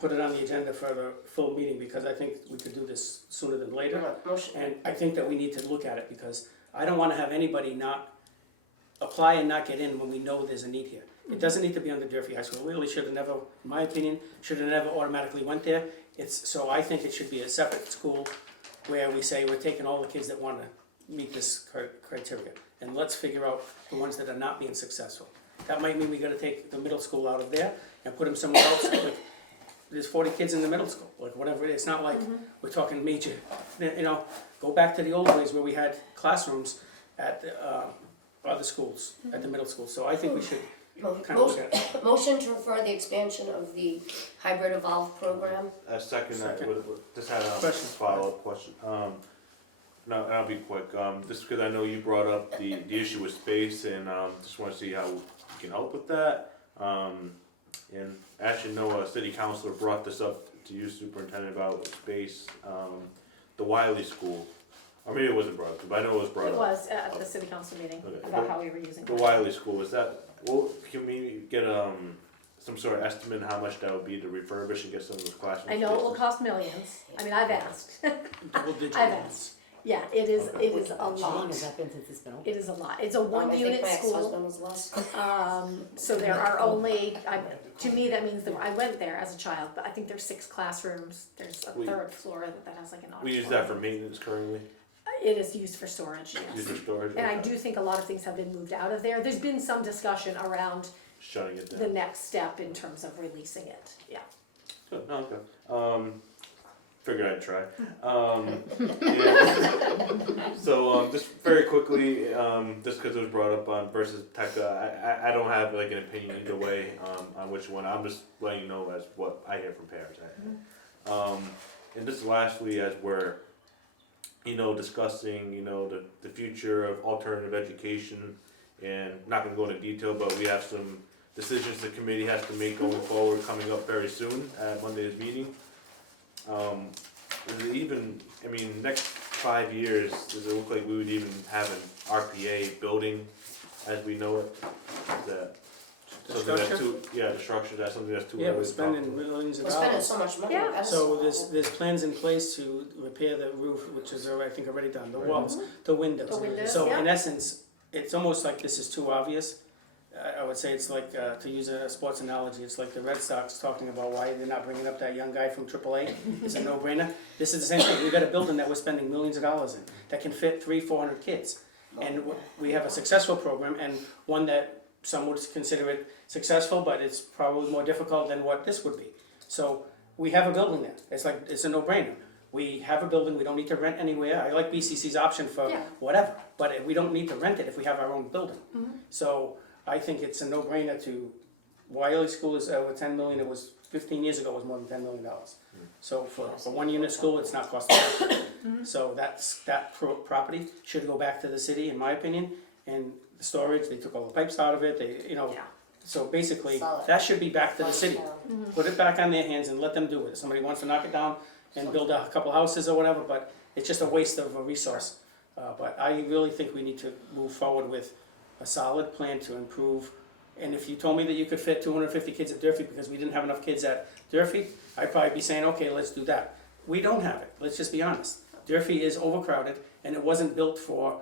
put it on the agenda for the full meeting, because I think we could do this sooner than later. Motion. And I think that we need to look at it, because I don't wanna have anybody not apply and not get in when we know there's a need here. It doesn't need to be under Durfee High School. It really should have never, in my opinion, should have never automatically went there. So I think it should be a separate school where we say we're taking all the kids that wanna meet this criteria. And let's figure out the ones that are not being successful. That might mean we gotta take the middle school out of there and put them somewhere else. Like, there's 40 kids in the middle school, like whatever it is. It's not like we're talking major, you know, go back to the old ways where we had classrooms at other schools, at the middle school. So I think we should kind of look at it. Motion to refer the expansion of the hybrid Evolve program. a second. Second. Just had a Question. follow-up question. No, I'll be quick. Just because I know you brought up the issue with space, and just want to see how we can help with that. And actually, no, a city councilor brought this up to you, superintendent, about space. The Wiley School, or maybe it wasn't brought up, but I know it was brought It up. was at the city council meeting Okay. about how we were using. The Wiley School, is that? Well, can we get some sort of estimate how much that would be to refurbish and get some of those classrooms? I know it will cost millions. I mean, I've asked. Double digit I've ones. asked. Yeah, it is a How long lot. has that been since it's been open? It is a lot. It's a one I unit think my school. ex-husband was last. So there are only, to me, that means that I went there as a child, but I think there's 6 classrooms. There's a We- third floor that has like an We use that for maintenance currently, It is used for storage, used yes. for storage. And I Okay. do think a lot of things have been moved out of there. There's been some discussion around Shutting it the down. next step in terms of releasing it, yeah. Good, no, okay. Figured I'd try. Yeah. So, just very quickly, just because it was brought up on versus TECA, I don't have like an opinion either way, on which one. I'm just letting you know as what I hear from parents. And just lastly, as we're, discussing, the future of alternative education, and not gonna go into detail, but we have some decisions the committee has to make going forward coming up very soon at Monday's meeting. Is it even, I mean, next 5 years, does it look like we would even have an RPA building as we know it? Is that The something that's structure? too, yeah, the structure, that's something that's too Yeah, early we're to talk spending about. millions of We're spending dollars. so much money. Yeah. we gotta So solve there's plans in place to repair the roof, which is, I think, already done, the walls, the windows. The windows, So yeah. in essence, it's almost like this is too obvious. I would say it's like, to use a sports analogy, it's like the Red Sox talking about why they're not bringing up that young guy from AAA. It's a no-brainer. This is the same thing. We've got a building that we're spending millions of dollars in that can fit 300-400 kids. And we have a successful program and one that some would consider it successful, but it's probably more difficult than what this would be. So we have a building there. It's like, it's a no-brainer. We have a building, we don't need to rent anywhere. I like BCC's option for Yeah. whatever, but we don't need to rent it if we have our own building. So I think it's a no-brainer to, Wiley School is over 10 million, it was 15 years ago, it was more than $10 million. So for a one-unit school, it's not costing much. So that property should go back to the city, in my opinion, and the storage, they took all the pipes out of it, they, you know. Yeah. So basically, Solid. that should be back to the it. city. Put it back on their hands and let them do it. If somebody wants to knock it down and build a couple houses or whatever, but it's just a waste of a resource. But I really think we need to move forward with a solid plan to improve. And if you told me that you could fit 250 kids at Durfee because we didn't have enough kids at Durfee, I'd probably be saying, okay, let's do that. We don't have it, let's just be honest. Durfee is overcrowded and it wasn't built for,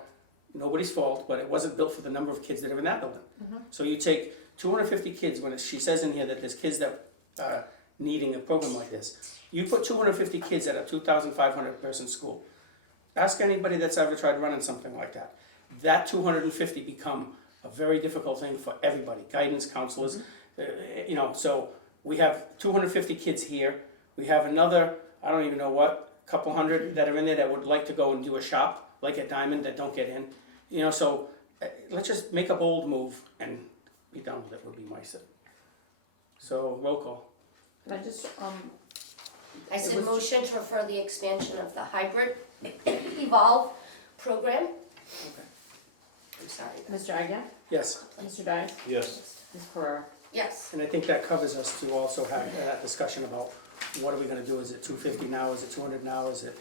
nobody's fault, but it wasn't built for the number of kids that are in that building. So you take 250 kids, when she says in here that there's kids that are needing a program like this, you put 250 kids at a 2,500 person school. Ask anybody that's ever tried running something like that. That 250 become a very difficult thing for everybody, guidance counselors, you know, so we have 250 kids here. We have another, I don't even know what, couple hundred that are in there that would like to go and do a shop, like at Diamond, that don't get in. You know, so let's just make a bold move and be done with it, would be my say. So, roll call. Can I just, I said It was- motion to refer the expansion of the hybrid evolve program. I'm sorry. Mr. Agia? Yes, Mr. Dias? Yes, Ms. Ferrera? Yes. and I think that covers us to also have that discussion about what are we gonna do? Is it 250 now, is it 200 now, is it,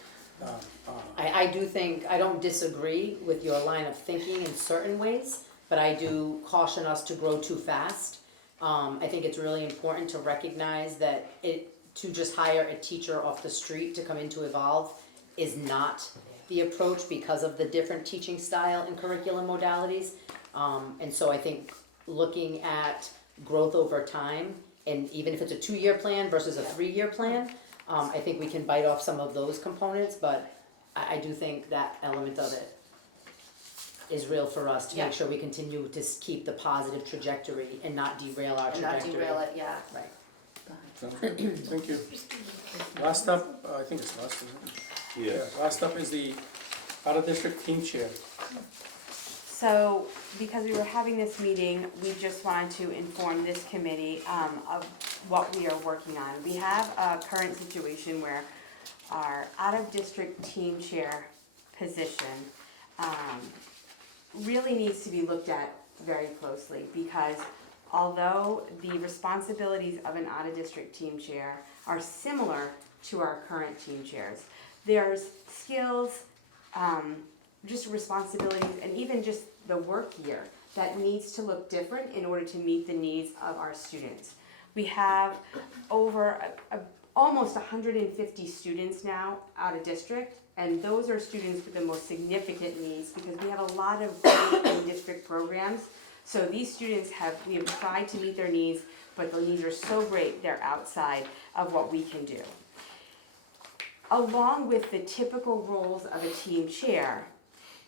I do think, I don't disagree with your line of thinking in certain ways, but I do caution us to grow too fast. I think it's really important to recognize that to just hire a teacher off the street to come into Evolve is not the approach because of the different teaching style and curriculum modalities. And so I think looking at growth over time, and even if it's a 2-year plan versus a 3-year plan, I think we can bite off some of those components, but I do think that element of it is real for us to Yeah. make sure we continue to keep the positive trajectory and not derail our And not trajectory. derail it, yeah. Right. sounds good. Thank you. Last up, I think it's last, isn't it? yes. Last up is the out-of-district team chair. So, because we were having this meeting, we just wanted to inform this committee of what we are working on. We have a current situation where our out-of-district team chair position really needs to be looked at very closely, because although the responsibilities of an out-of-district team chair are similar to our current team chairs, there's skills, just responsibilities, and even just the work year that needs to look different in order to meet the needs of our students. We have over almost 150 students now out of district, and those are students with the most significant needs because we have a lot of great in-district programs. So these students we have tried to meet their needs, but the needs are so great, they're outside of what we can do. Along with the typical roles of a team chair,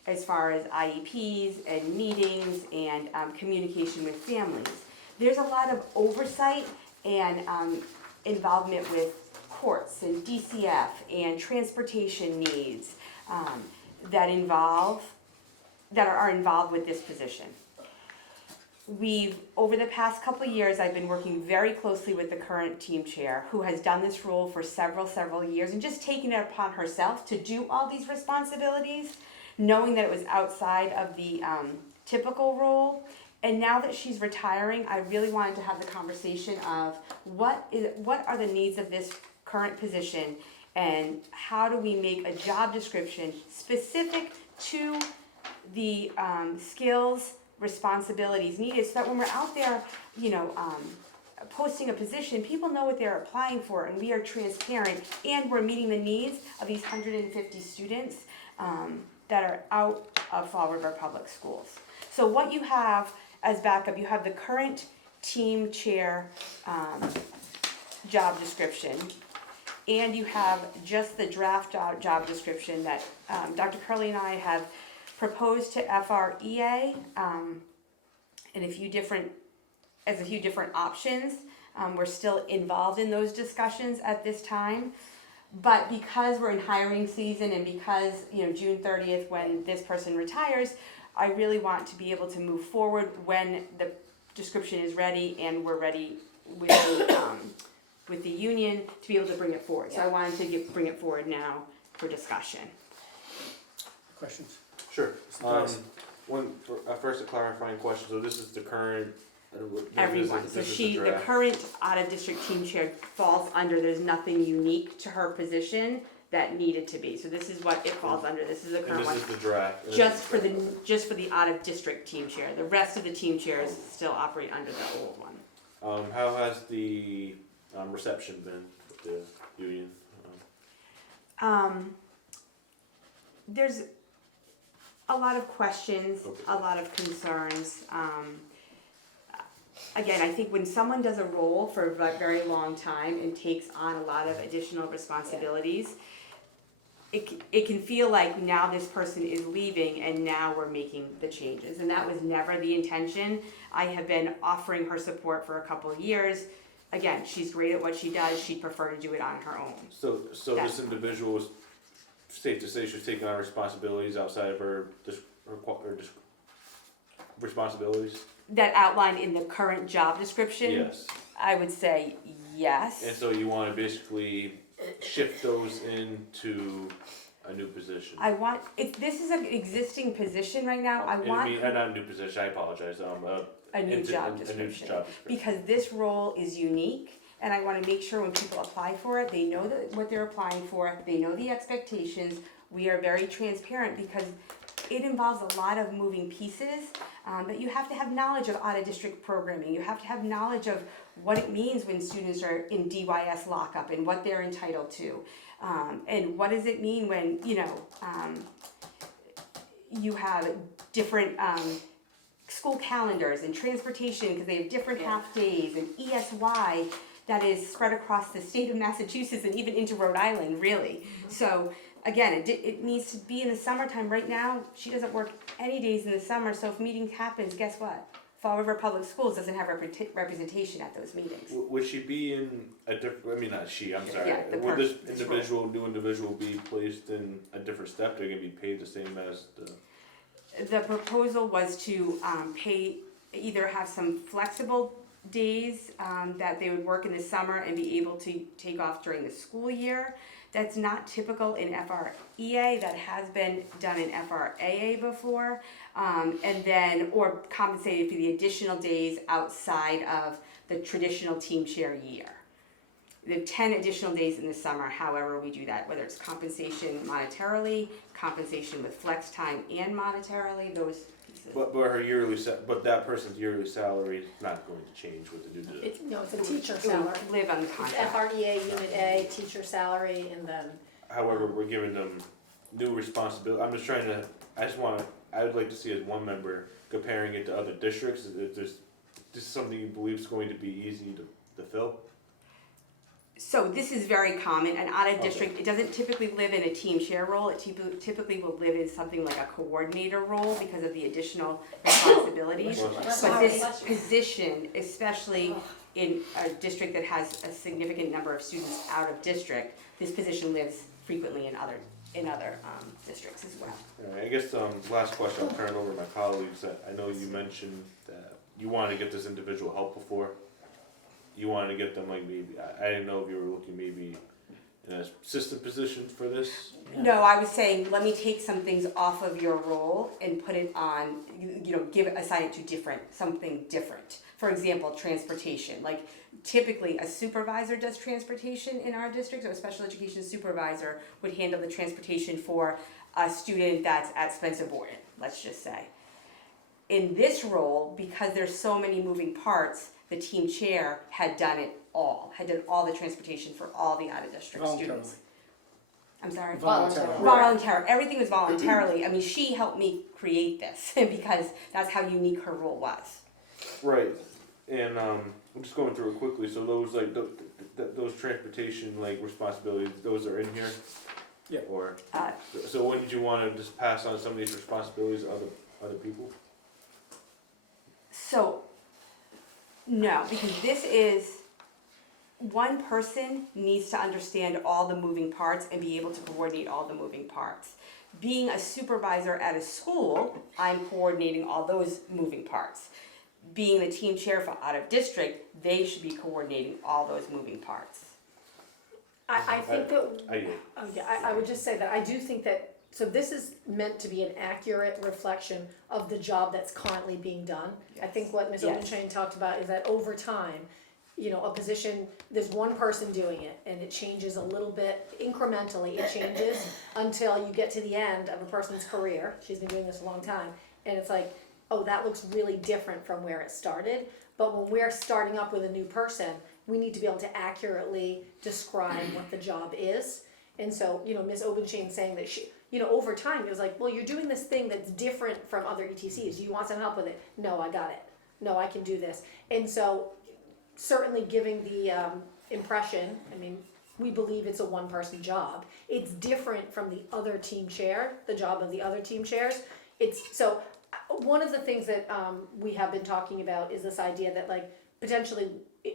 as far as IEPs and meetings and communication with families, there's a lot of oversight and involvement with courts and DCF and transportation needs that are involved with this position. Over the past couple of years, I've been working very closely with the current team chair, who has done this role for several years and just taken it upon herself to do all these responsibilities, knowing that it was outside of the typical role, And now that she's retiring, I really wanted to have the conversation of what are the needs of this current position, and how do we make a job description specific to the skills, responsibilities needed, so that when we're out there, posting a position, people know what they're applying for, and we are transparent, and we're meeting the needs of these 150 students that are out of Fall River Public Schools. So what you have as backup, you have the current team chair job description, and you have just the draft job description that Dr. Curley and I have proposed to FREA and a few different options. We're still involved in those discussions at this time. But because we're in hiring season, and because June 30th, when this person retires, I really want to be able to move forward when the description is ready and we're ready with the union to be able to bring it forward. So I wanted to bring it forward now for discussion. Questions? Sure. Nice. First a clarifying question. So this is the current. Everyone. This So is the draft. current out-of-district team chair falls under, there's nothing unique to her position that needed to be. So this is what it falls under. This is the And current this one. is the draft. and Just this is for the out-of-district team chair. The rest of the team chairs still operate under the old one. How has the reception been with the union? There's a lot of questions, Okay. a lot of concerns. Again, I think when someone does a role for a very long time and takes on a lot of additional responsibilities, it can feel like now this person is leaving and now we're making the changes. And that was never the intention. I have been offering her support for a couple of years. Again, she's great at what she does. She'd prefer to do it on her own. So That's this individual was safe to say she's taking on responsibilities outside of her responsibilities. That outlined in the current job description, Yes. I would say yes. And so you want to basically shift those into a new position. This is an existing position right now. I want Not a new position. I apologize. a new job description. Because this role is unique, and I want to make sure when people apply for it, they know what they're applying for, they know the expectations. We are very transparent because it involves a lot of moving pieces, but you have to have knowledge of out-of-district programming. You have to have knowledge of what it means when students are in DYS lockup and what they're entitled to. And what does it mean when, you have different school calendars and transportation, because they have different half days, and ESY that is spread across the state of Massachusetts and even into Rhode Island, really. So again, it needs to be in the summertime. Right now, she doesn't work any days in the summer, so if meeting happens, guess what? Fall River Public Schools doesn't have representation at those meetings. Would she be in a different? I mean, not she. I'm sorry. Yeah, Would this new individual, be placed in a different step? They're gonna be paid the same as the. The proposal was to either have some flexible days that they would work in the summer and be able to take off during the school year. That's not typical in FREA. That has been done in FRAA before. Or compensated for the additional days outside of the traditional team chair year. The 10 additional days in the summer, however we do that, whether it's compensation monetarily, compensation with flex time and monetarily, those pieces. But that person's yearly salary is not going to change with the new. It's a teacher It salary. would live on the It's contract. FREA Unit A, teacher salary, and then, However, we're giving them new responsibility. I would like to see as one member comparing it to other districts. Is this something you believe is going to be easy to fill? So this is very common, and out of district, it doesn't typically live in a team chair role. It typically will live in something like a coordinator role because of the additional responsibilities. But this position, especially in a district that has a significant number of students out of district, this position lives frequently in other districts as well. All right, I guess last question. I'll turn it over to my colleagues. I know you mentioned that you wanted to get this individual help before. You wanted to get them like maybe I didn't know if you were looking maybe assistant positions for this? No, I was saying, let me take some things off of your role and put it on, assign it to something different. For example, transportation, like typically a supervisor does transportation in our district, or a special education supervisor would handle the transportation for a student that's at Spencer Borden, let's just say. In this role, because there's so many moving parts, the team chair had done all the transportation for all the out-of-district Voluntarily. students. I'm sorry? Voluntarily. Voluntarily. Everything was voluntarily. I mean, she helped me create this because that's how unique her role was. Right, and I'm just going through it quickly, so those like, those transportation like responsibilities, those are in here? Yeah. Or, Uh, so when did you wanna just pass on some of these responsibilities to other people? So, no, because this is, one person needs to understand all the moving parts and be able to coordinate all the moving parts. Being a supervisor at a school, I'm coordinating all those moving parts. Being the team chair for out of district, they should be coordinating all those moving parts. I think that, I I would just say that I do think that, so this is meant to be an accurate reflection of the job that's currently being done. I think what Ms. Yes. Obenchain talked about is that over time, a position, there's one person doing it, and it changes a little bit, incrementally, it changes until you get to the end of a person's career. She's been doing this a long time, and it's like, oh, that looks really different from where it started. But when we're starting up with a new person, we need to be able to accurately describe what the job is. And so, Ms. Obenchain saying that she, over time, it was like, well, you're doing this thing that's different from other ETCs. Do you want some help with it? No, I got it. No, I can do this. And so, certainly giving the impression, we believe it's a one-person job. It's different from the other team chair, the job of the other team chairs. One of the things that we have been talking about is this idea that potentially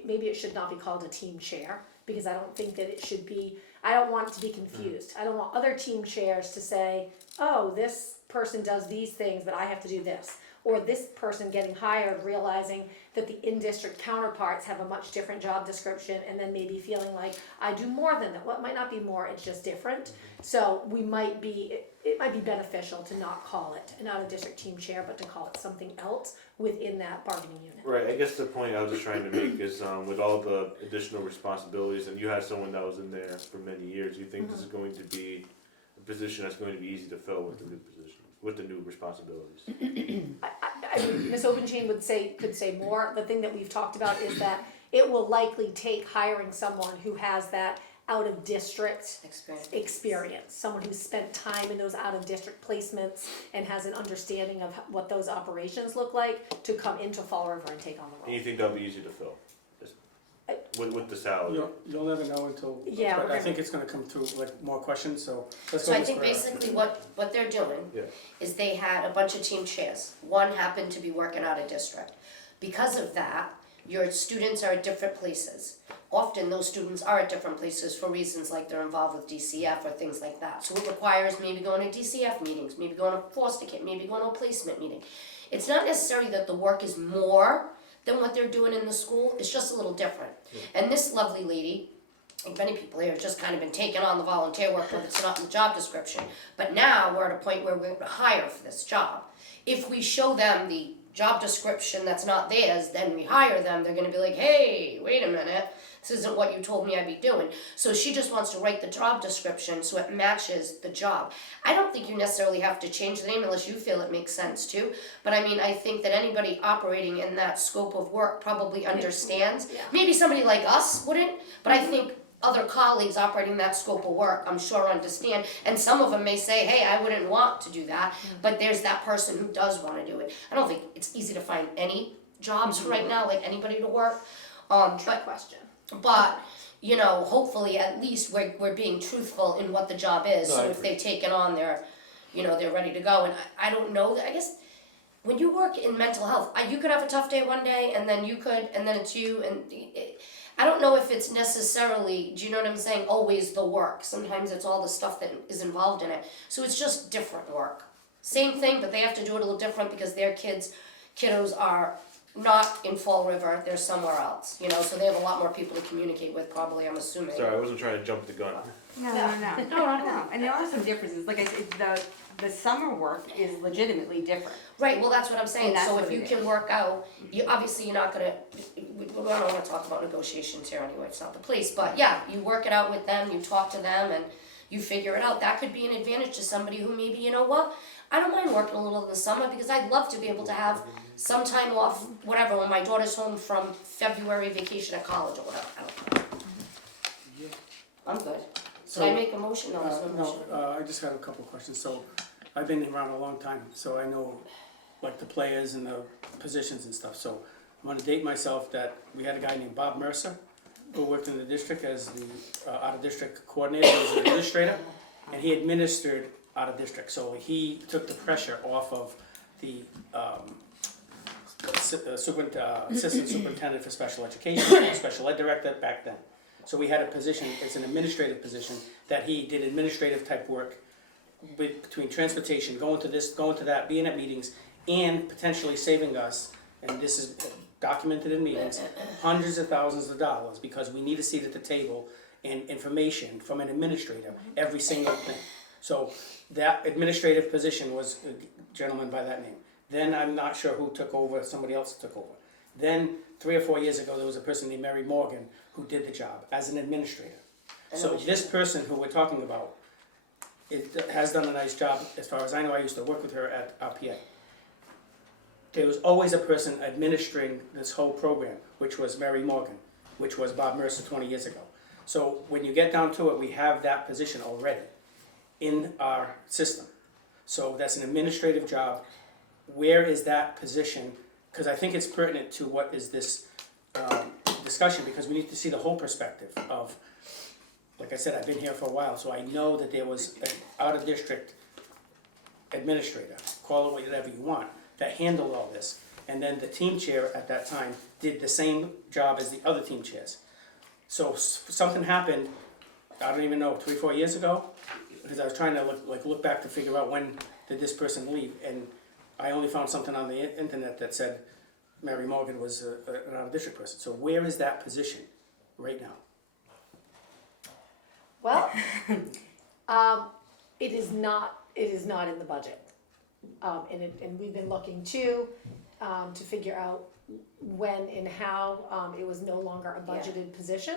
maybe it should not be called a team chair, because I don't think that it should be, I don't want it to be confused. I don't want other team chairs to say, oh, this person does these things, but I have to do this. Or this person getting hired realizing that the in-district counterparts have a much different job description, and then maybe feeling like I do more than that. Well, it might not be more, it's just different. So it might be beneficial to not call it an out-of-district team chair, but to call it something else within that bargaining unit. Right, I guess the point I was just trying to make is, with all the additional responsibilities, and you had someone that was in there for many years, you think this is going to be a position that's going to be easy to fill with the new position, with the new responsibilities? Ms. Obenchain could say more. The thing that we've talked about is that it will likely take hiring someone who has that out-of-district experience, someone who's spent time in those out-of-district placements and has an understanding of what those operations look like to come into Fall River and take on the And role. you think that'll be easy to fill? With the salary? You'll never know until, Yeah, but I think it's gonna come through more questions, so let's go. So I Ms. think Guerrero. basically what they're doing Yeah. is they had a bunch of team chairs. One happened to be working out of district. Because of that, your students are at different places. Often those students are at different places for reasons like they're involved with DCF or things like that. So it requires maybe going to DCF meetings, maybe going to foster kit, maybe going to a placement meeting. It's not necessarily that the work is more than what they're doing in the school, it's just a little different. And this lovely lady, like many people here, have just kind of been taking on the volunteer work when it's not in the job description. But now we're at a point where we're going to hire for this job. If we show them the job description that's not theirs, then we hire them, they're going to be like, hey, wait a minute, this isn't what you told me I'd be doing. So she just wants to write the job description so it matches the job. I don't think you necessarily have to change the name unless you feel it makes sense too. But I think that anybody operating in that scope of work probably understands. Yeah. Maybe somebody like us wouldn't, but I think other colleagues operating that scope of work, I'm sure understand. And some of them may say, hey, I wouldn't want to do that, but there's that person who does want to do it. I don't think it's easy to find any jobs right now, like anybody to work. Trick question. But hopefully at least we're being truthful in what the job is. No, So I if agree. they take it on, they're ready to go. And I don't know that. I guess when you work in mental health, you could have a tough day one day, and then it's you. And I don't know if it's necessarily, do you know what I'm saying? Always the work. Sometimes it's all the stuff that is involved in it. So it's just different work. Same thing, but they have to do it a little different because their kiddos are not in Fall River, they're somewhere else, you know, so they have a lot more people to communicate with, probably, I'm assuming. Sorry, I wasn't trying to jump the gun. No, and there are some differences, like I said, the summer work is legitimately different. Right, well, that's what I'm saying, And that's so what if you it can is. work out, obviously you're not gonna, we don't wanna talk about negotiations here anyway, it's not the place, but yeah, you work it out with them, you talk to them, and you figure it out, that could be an advantage to somebody who maybe, you know what, I don't mind working a little in the summer, because I'd love to be able to have some time off, whatever, when my daughter's home from February vacation at college or whatever, I don't know. I'm good. Did I make a motion? No, there's no motion. I just have a couple of questions. So I've been around a long time, so I know like the players and the positions and stuff. So I'm gonna date myself that we had a guy named Bob Mercer who worked in the district as the out-of-district coordinator, he was an administrator, and he administered out-of-district. So he took the pressure off of the assistant superintendent for special education, or special ed director back then. So we had a position, it's an administrative position, that he did administrative type work between transportation, going to this, going to that, being at meetings, and potentially saving us, and this is documented in meetings, hundreds of thousands of dollars, because we need a seat at the table and information from an administrator, every single thing. So that administrative position was a gentleman by that name. Then I'm not sure who took over, somebody else took over. Then 3 or 4 years ago, there was a person named Mary Morgan who did the job as an administrator. So this person who we're talking about has done a nice job. As far as I know, I used to work with her at RPA. There was always a person administering this whole program, which was Mary Morgan, which was Bob Mercer 20 years ago. So when you get down to it, we have that position already in our system. So that's an administrative job. Where is that position? Because I think it's pertinent to what is this discussion, because we need to see the whole perspective of, like I said, I've been here for a while, so I know that there was an out-of-district administrator, call it whatever you want, that handled all this. And then the team chair at that time did the same job as the other team chairs. So something happened, I don't even know, 3 or 4 years ago, because I was trying to look back to figure out when did this person leave, and I only found something on the internet that said Mary Morgan was an out-of-district person. So where is that position right now? Well, it is not in the budget. And we've been looking too, to figure out when and how, it was no longer a budgeted position.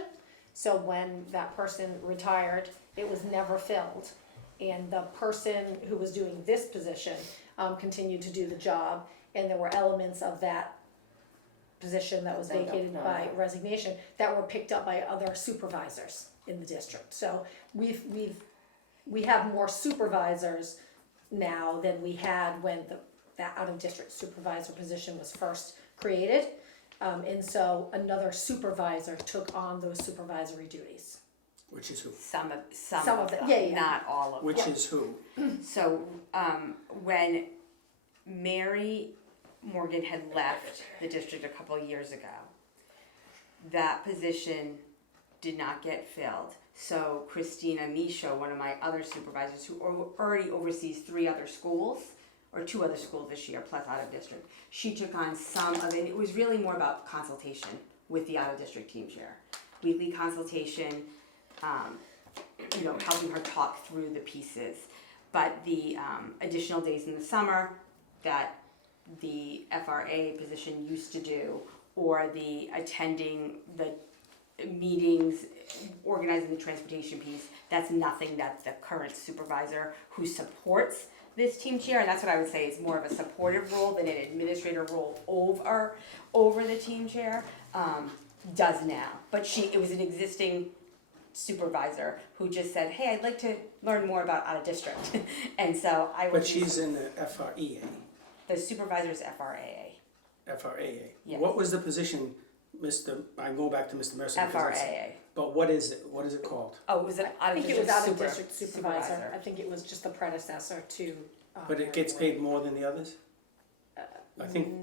So when that person retired, it was never filled. And the person who was doing this position, continued to do the job, and there were elements of that position that was vacated by resignation that were picked up by other supervisors in the district. So we have more supervisors now than we had when that out-of-district supervisor position was first created. And so another supervisor took on those supervisory duties. Which is who? Some Some of of them, them, yeah. not all of them. Which is who? So, when Mary Morgan had left the district a couple of years ago, that position did not get filled. So Christina Michaud, one of my other supervisors, who already oversees 3 other schools, or 2 other schools this year, plus out of district, she took on some of it. It was really more about consultation with the out of district team chair. Weekly consultation, helping her talk through the pieces. But the additional days in the summer that the FRA position used to do, or the attending the meetings, organizing the transportation piece, that's nothing that the current supervisor who supports this team chair, and that's what I would say is more of a supportive role than an administrator role over the team chair, does now. But it was an existing supervisor who just said, hey, I'd like to learn more about out of district. And so I would. But she's in the FREA. The supervisor's FRAA. FRAA. Yes. What was the position, I'm going back to Mr. Mercer. because that's- FRAA. But what is it? What is it called? Oh, it was an I out of think it was district out-of-district supervisor. I think it was just the predecessor to. But it gets paid more than the others? I think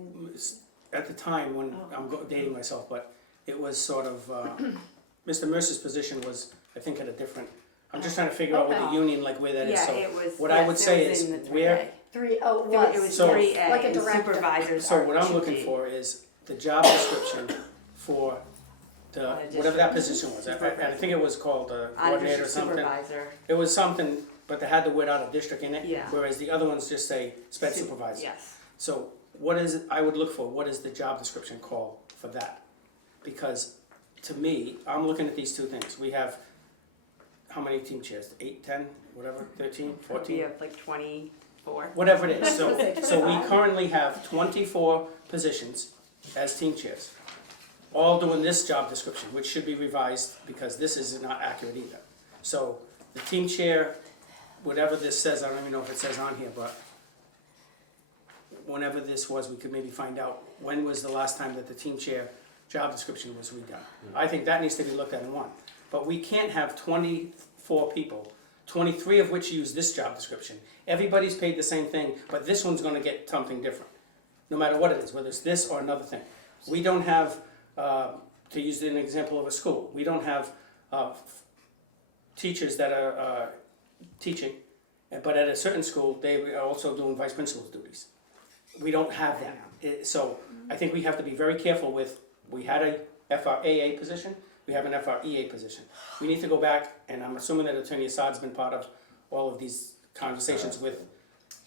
at the time when, I'm dating myself, but it was sort of, Mr. Mercer's position was, I think, at a different, I'm just trying to figure out with the union, like where that is. Yeah, So it was. what I would say is where, It It was So- 3A, Like a and director. supervisors so are what I'm 2D. looking for is, the job description for the, whatever that position was. I think it was called coordinator or something. Supervisor. It was something, but they had the word out of district in it. Yeah. Whereas the other ones just say sped supervisor. Yes. So what is it, I would look for, what is the job description call for that? Because to me, I'm looking at these two things. We have, how many team chairs? 8, 10, whatever, 13, 14? We have like 24. Whatever it is. So we currently have 24 positions as team chairs, all doing this job description, which should be revised because this is not accurate either. So the team chair, whatever this says, I don't even know if it says on here, but whenever this was, we could maybe find out when was the last time that the team chair job description was redone. I think that needs to be looked at in one. But we can't have 24 people, 23 of which use this job description. Everybody's paid the same thing, but this one's gonna get something different, no matter what it is, whether it's this or another thing. We don't have, to use an example of a school, we don't have teachers that are teaching, but at a certain school, they are also doing vice principal's duties. We don't have that. So I think we have to be very careful with, we had a FRAA position, we have an FREA position. We need to go back, and I'm assuming that Attorney Assad's been part of all of these conversations with.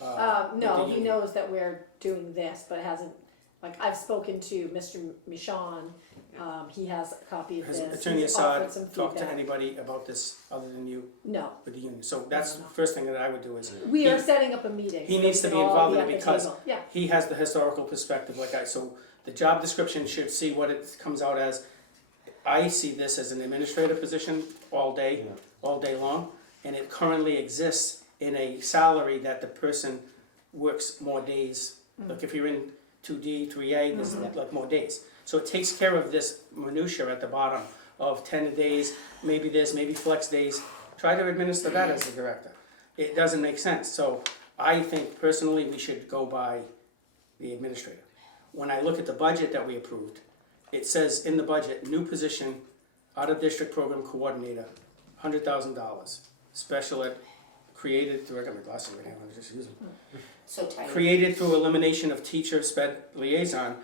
No, with the he union. knows that we're doing this, but hasn't, like, I've spoken to Mr. Michon, he has a copy of Has this, Attorney he's offered Assad some talked to feedback. anybody about this other than you No, with the union? So that's the first thing that I would do is, we are setting up a meeting. he so needs we to can be all involved in at it the because table. Yeah, he has the historical perspective like I, so the job description should see what it comes out as. I see this as an administrative position all day long, and it currently exists in a salary that the person works more days. Like if you're in 2D, 3A, there's like more days. So it takes care of this minutia at the bottom of 10 days, maybe this, maybe flex days. Try to administer that as the director. It doesn't make sense. So I think personally we should go by the administrator. When I look at the budget that we approved, it says in the budget, new position, out-of-district program coordinator, $100,000. Special ed, created through, I got my glasses right now, I'm just using them. So tiny. Created through elimination of teacher sped liaison.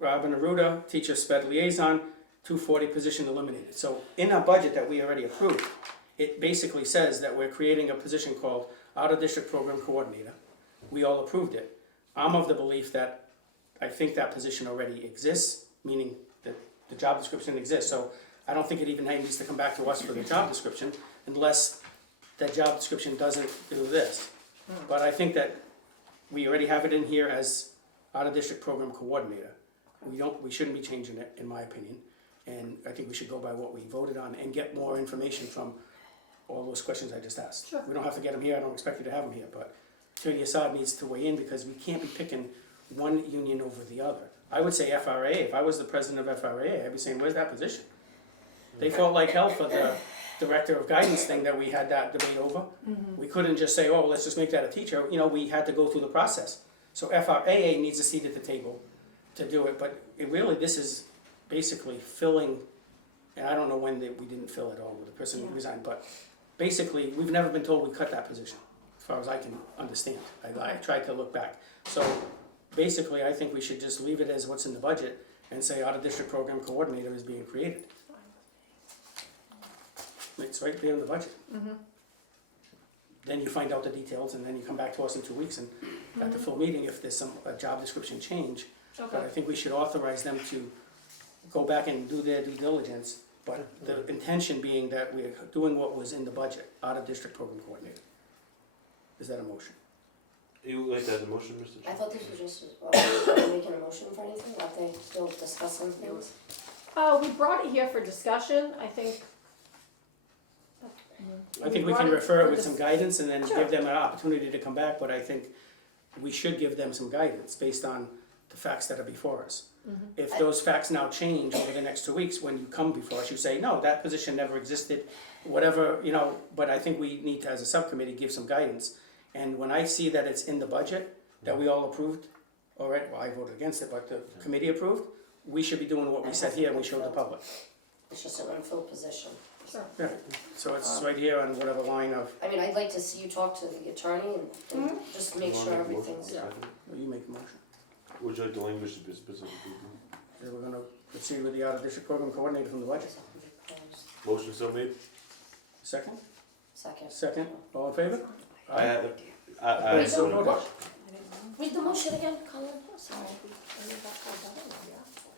Robin Aruda, teacher sped liaison, 240 position eliminated. So in our budget that we already approved, it basically says that we're creating a position called out-of-district program coordinator. We all approved it. I'm of the belief that I think that position already exists, meaning that the job description exists. So I don't think it even needs to come back to us for the job description unless that job description doesn't do this. But I think that we already have it in here as out-of-district program coordinator. We shouldn't be changing it, in my opinion. And I think we should go by what we voted on and get more information from all those questions I just asked. Sure. We don't have to get them here, I don't expect you to have them here, but Attorney Assad needs to weigh in because we can't be picking one union over the other. I would say FRA, if I was the president of FRA, I'd be saying, where's that position? They fought like hell for the director of guidance thing that we had that debate over. We couldn't just say, oh, let's just make that a teacher, we had to go through the process. So FRAA needs a seat at the table to do it, but it really, this is basically filling, and I don't know when we didn't fill it all with the person who resigned, but basically, we've never been told we cut that position, as far as I can understand. I tried to look back. So basically, I think we should just leave it as what's in the budget and say out-of-district program coordinator is being created. It's right there in the budget. Then you find out the details and then you come back to us in 2 weeks and at the full meeting, if there's a job description change. But I think we should authorize them to go back and do their due diligence, but the intention being that we're doing what was in the budget, out-of-district program coordinator. Is that a motion? You would like that as a motion, Mr. I Chair? thought this was just, are they making a motion for anything, are they still discussing things? we brought it here for discussion, I think. I think we brought can it refer it for with some guidance and then give them an opportunity to come back, but I think we should give them some guidance based on the facts that are before us. If those facts now change over the next 2 weeks, when you come before us, you say, no, that position never existed, whatever, but I think we need to, as a subcommittee, give some guidance. And when I see that it's in the budget, that we all approved, already, well, I voted against it, but the committee approved, we should be doing what we said here and we showed the public. It's just an unfilled position. Sure. Yeah, so it's right here on whatever line of, I mean, I'd like to see you talk to the attorney and just make You sure wanna make a motion? everything's, well, you make the motion. Would you like the language to be specific? we're gonna proceed with the out-of-district program coordinator from the budget. Motion so made. Second? Second. Second, all in favor? I had, Wait, so one no, question. Read the motion again, Colin, sorry.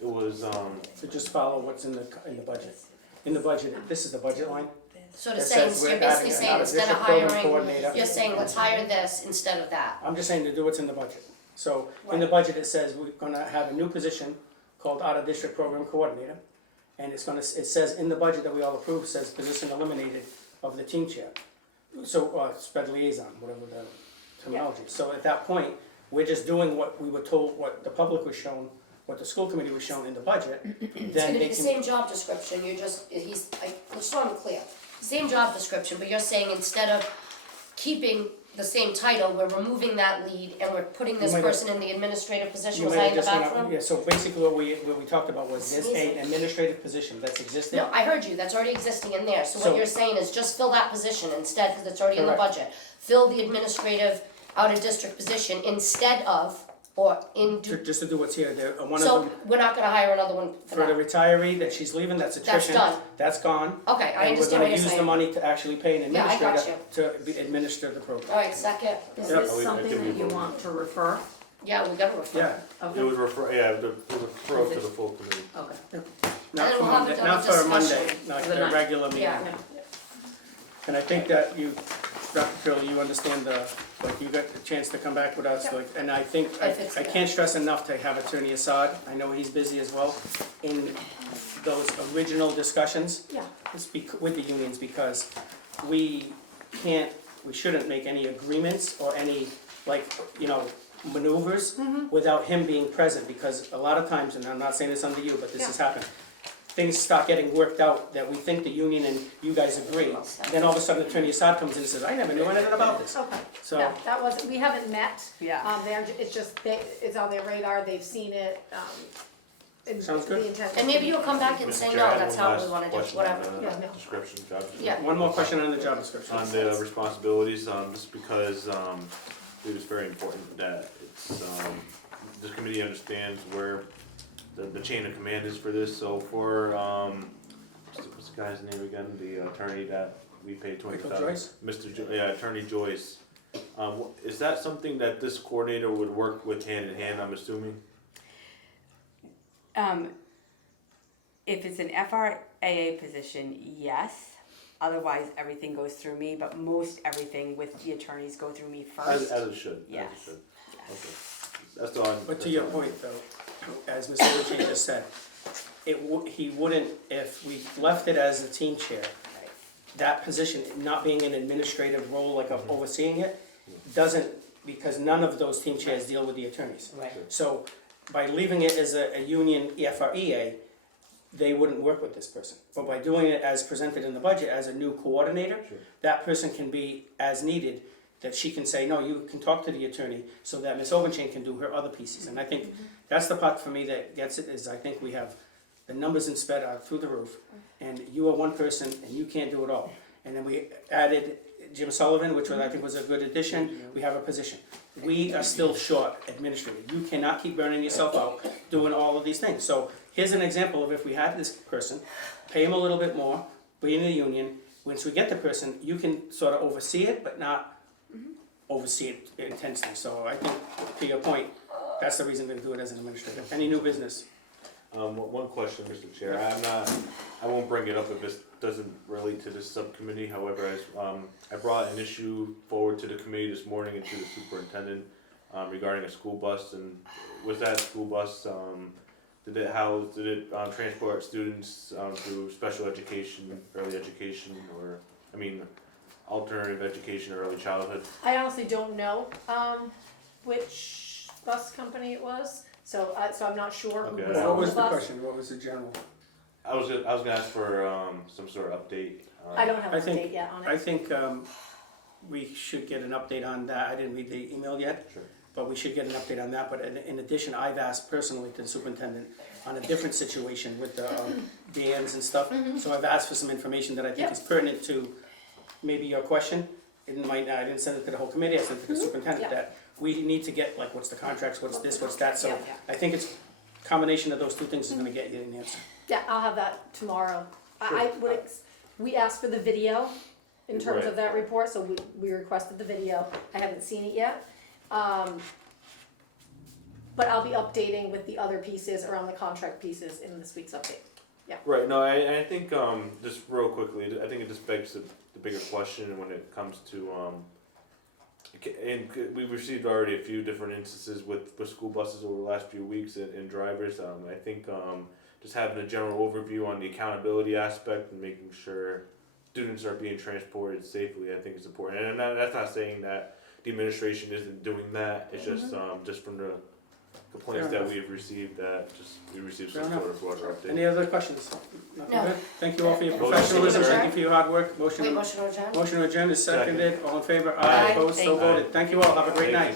It was, So just follow what's in the budget. In the budget, this is the budget line. So to It say, says you're we're basically adding an saying instead of out-of-district program hiring, coordinator. you're saying let's hire this instead of that. I'm just saying to do what's in the budget. So in the budget, it says we're gonna have a new position called out-of-district program coordinator. And it says in the budget that we all approve, says position eliminated of the team chair. So, sped liaison, whatever the terminology is. So at that point, we're just doing what we were told, what the public was shown, what the school committee was shown in the budget. It's Then gonna be they the can, same job description, you're just, I just want to be clear. Same job description, but you're saying instead of keeping the same title, we're removing that lead and we're putting this You might have- person in the administrative position, you was might I have in the just went bathroom? out, yeah, so basically what we talked about was there's an administrative position that's existing. No, I heard you, that's already existing in there, so So- what you're saying is just fill that position instead, because it's already in the Correct. budget. Fill the administrative out-of-district position instead of, or in, Just to do what's here, there, one of so them, we're not gonna hire another one for for the that. retiree that she's leaving, that's attrition. done. That's gone. Okay, I understand what you're And we're gonna use the saying. money to actually pay an Yeah, I got administrator to administer the program. Alright, second, Is Yep. this I something can that you revote. want to refer? yeah, we gotta refer. Yeah, it would refer, yeah, it would refer up to the full committee. Okay. And not then for we'll have Monday, a not for Monday, discussion. like The the ninth. regular meeting. Yeah. And I think that you, Dr. Curley, you understand like you got the chance to come back with us, like, and I think, If it's I can't stress enough to have Attorney Assad, I know he's busy as well, in those original discussions. Yeah. With the unions, because we shouldn't make any agreements or any, like, maneuvers without him being present, because a lot of times, and I'm not saying this under you, but this has happened, things start getting worked out that we think the union and you guys agree, then all of a sudden Attorney Assad comes in and says, I never knew anything about this. Okay. So, Yeah, that was, we haven't met. Yeah. It's just, it's on their radar, they've seen it, Sounds good. the intent. And maybe you'll come back and Mr. say, Chair, no, I have that's one how we last wanna do, question whatever. on the Yeah, no. description, job description. Yeah. one more question on the job description. On the responsibilities, just because, it was very important that it's, this committee understands where the chain of command is for this, so for, what's the guy's name again, the attorney that we paid Michael $20,000? Joyce? Yeah, Attorney Joyce. Is that something that this coordinator would work with hand in hand, I'm assuming? If it's an FRAA position, yes. Otherwise, everything goes through me, but most everything with the attorneys go through me first. As it should, as Yes. it should. Yes. Okay. That's all. But to your point though, as Ms. Overton just said, he wouldn't, if we left it as a team chair, that position, not being an administrative role like of overseeing it, doesn't, because none of those team chairs deal with the attorneys. Right. So by leaving it as a union FREA, they wouldn't work with this person. But by doing it as presented in the budget as a new coordinator, Sure. that person can be as needed, that she can say, no, you can talk to the attorney, so that Ms. Overchain can do her other pieces. And I think that's the part for me that gets it, is I think we have, the numbers in sped are through the roof, and you are one person and you can't do it all. And then we added Jim Sullivan, which I think was a good addition, we have a position. We are still short administrative, you cannot keep burning yourself out doing all of these things. So here's an example of if we had this person, pay him a little bit more, be in the union, once we get the person, you can sort of oversee it, but not oversee it intensely. So I think, to your point, that's the reason we do it as an administrator. Any new business? One question, Mr. Chair, I won't bring it up if this doesn't relate to this subcommittee, however, I brought an issue forward to the committee this morning and to the superintendent, regarding a school bus, and was that school bus, did it transport students, through special education, early education, or, alternative education or early childhood? I honestly don't know, which bus company it was, so I'm not sure who Okay. was What on the was the bus. question? What was the general? I was gonna ask for, some sort of update. I don't have I a think- date yet on I it. think we should get an update on that. I didn't read the email yet, Sure. but we should get an update on that. But in addition, I've asked personally to the superintendent on a different situation with the bands and stuff. So I've asked for some information that I think is pertinent to maybe your question. I didn't send it to the whole committee, I sent it to the superintendent, Yeah. that we need to get, like, what's the contracts, what's this, what's that. So Yeah. I think it's combination of those two things is gonna get you an answer. Yeah, I'll have that tomorrow. We asked for the video in terms Right. of that report, so we requested the video. I haven't seen it yet. But I'll be updating with the other pieces around the contract pieces in this week's update. Right, no, I think, just real quickly, I think it just begs the bigger question when it comes to, and we've received already a few different instances with school buses over the last few weeks and drivers. I think, just having a general overview on the accountability aspect and making sure students are being transported safely, I think is important. And that's not saying that the administration isn't doing that, it's just from the complaints Fair that enough. we've received, we received Fair some enough. sort of broader update. Any other questions? Nothing No. good? Thank you all for your Motion to professionalism, adjourn? thank you for your hard work. Wait, motion to adjourn? Motion to adjourn is seconded, all in favor? Aye. Opposed, so Thank you. voted. Thank you all, have a great Thank you. night.